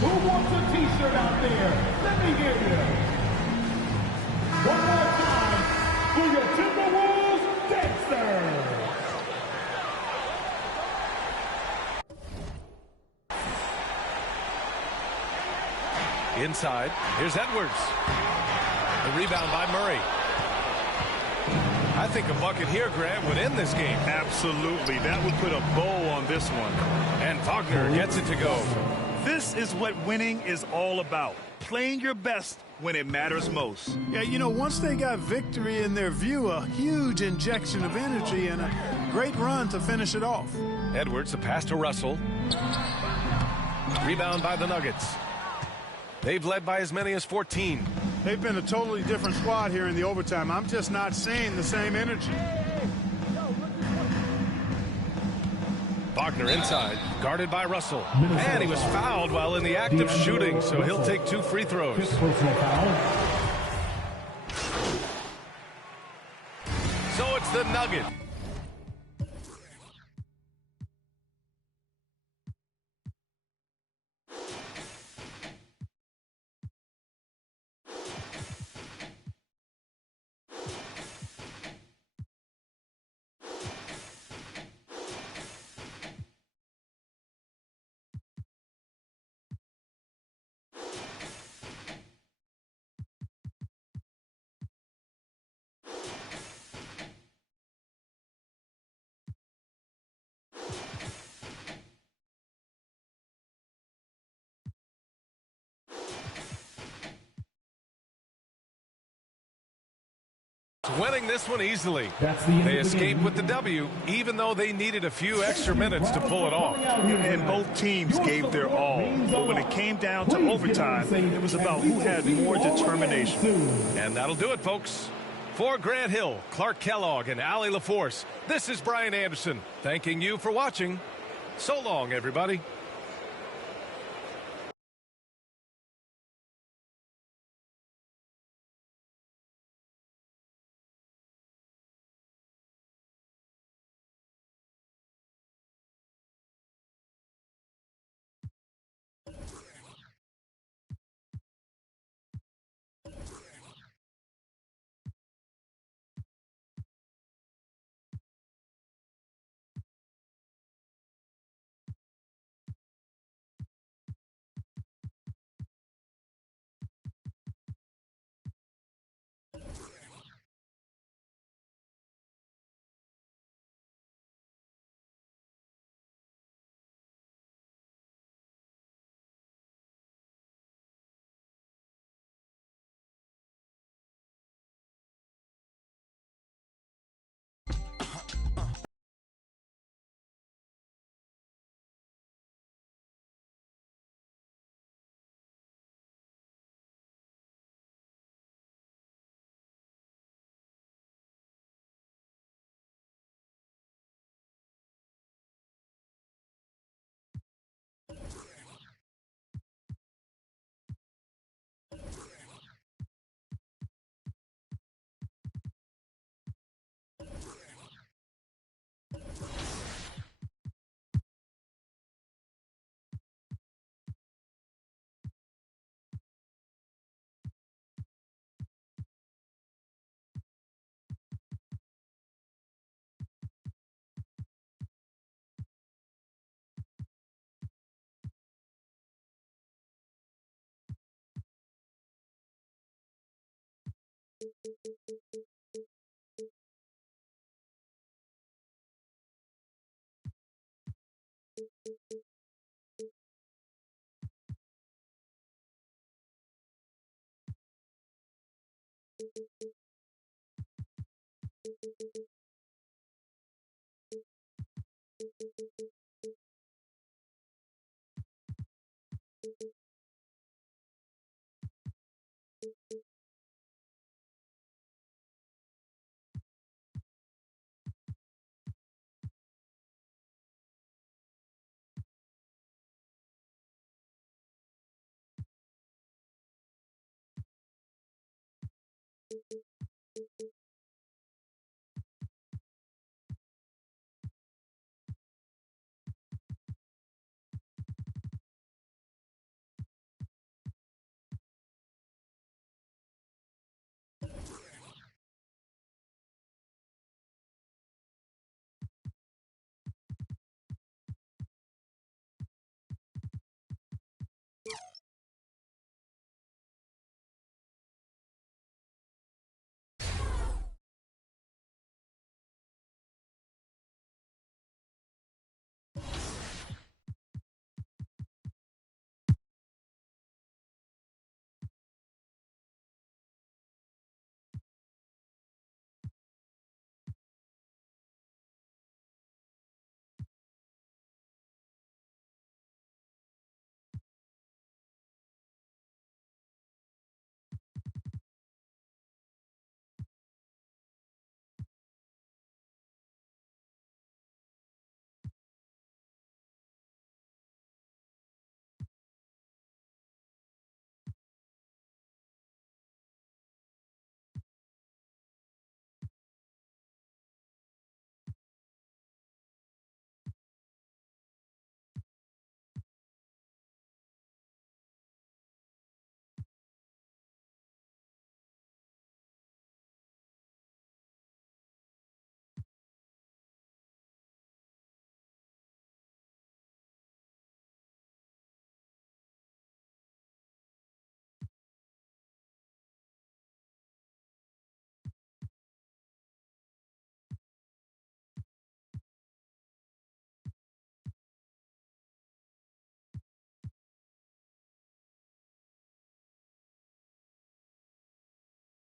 Who wants a t-shirt out there? Let me hear you. One more time for your Timberwolves Dexter. Inside, here's Edwards. The rebound by Murray. I think a bucket here, Grant, would end this game. Absolutely. That would put a bow on this one. And Wagner gets it to go. This is what winning is all about. Playing your best when it matters most. Yeah, you know, once they got victory in their view, a huge injection of energy and a great run to finish it off. Edwards, a pass to Russell. Rebound by the Nuggets. They've led by as many as 14. They've been a totally different squad here in the overtime. I'm just not seeing the same energy. Wagner inside, guarded by Russell. And he was fouled while in the act of shooting, so he'll take 2 free throws. So it's the Nuggets. Winning this one easily. They escaped with the W, even though they needed a few extra minutes to pull it off. And both teams gave their all. But when it came down to overtime, it was about who had more determination. And that'll do it, folks. For Grant Hill, Clark Kellogg, and Allie LaForce, this is Brian Anderson, thanking you for watching. So long, everybody.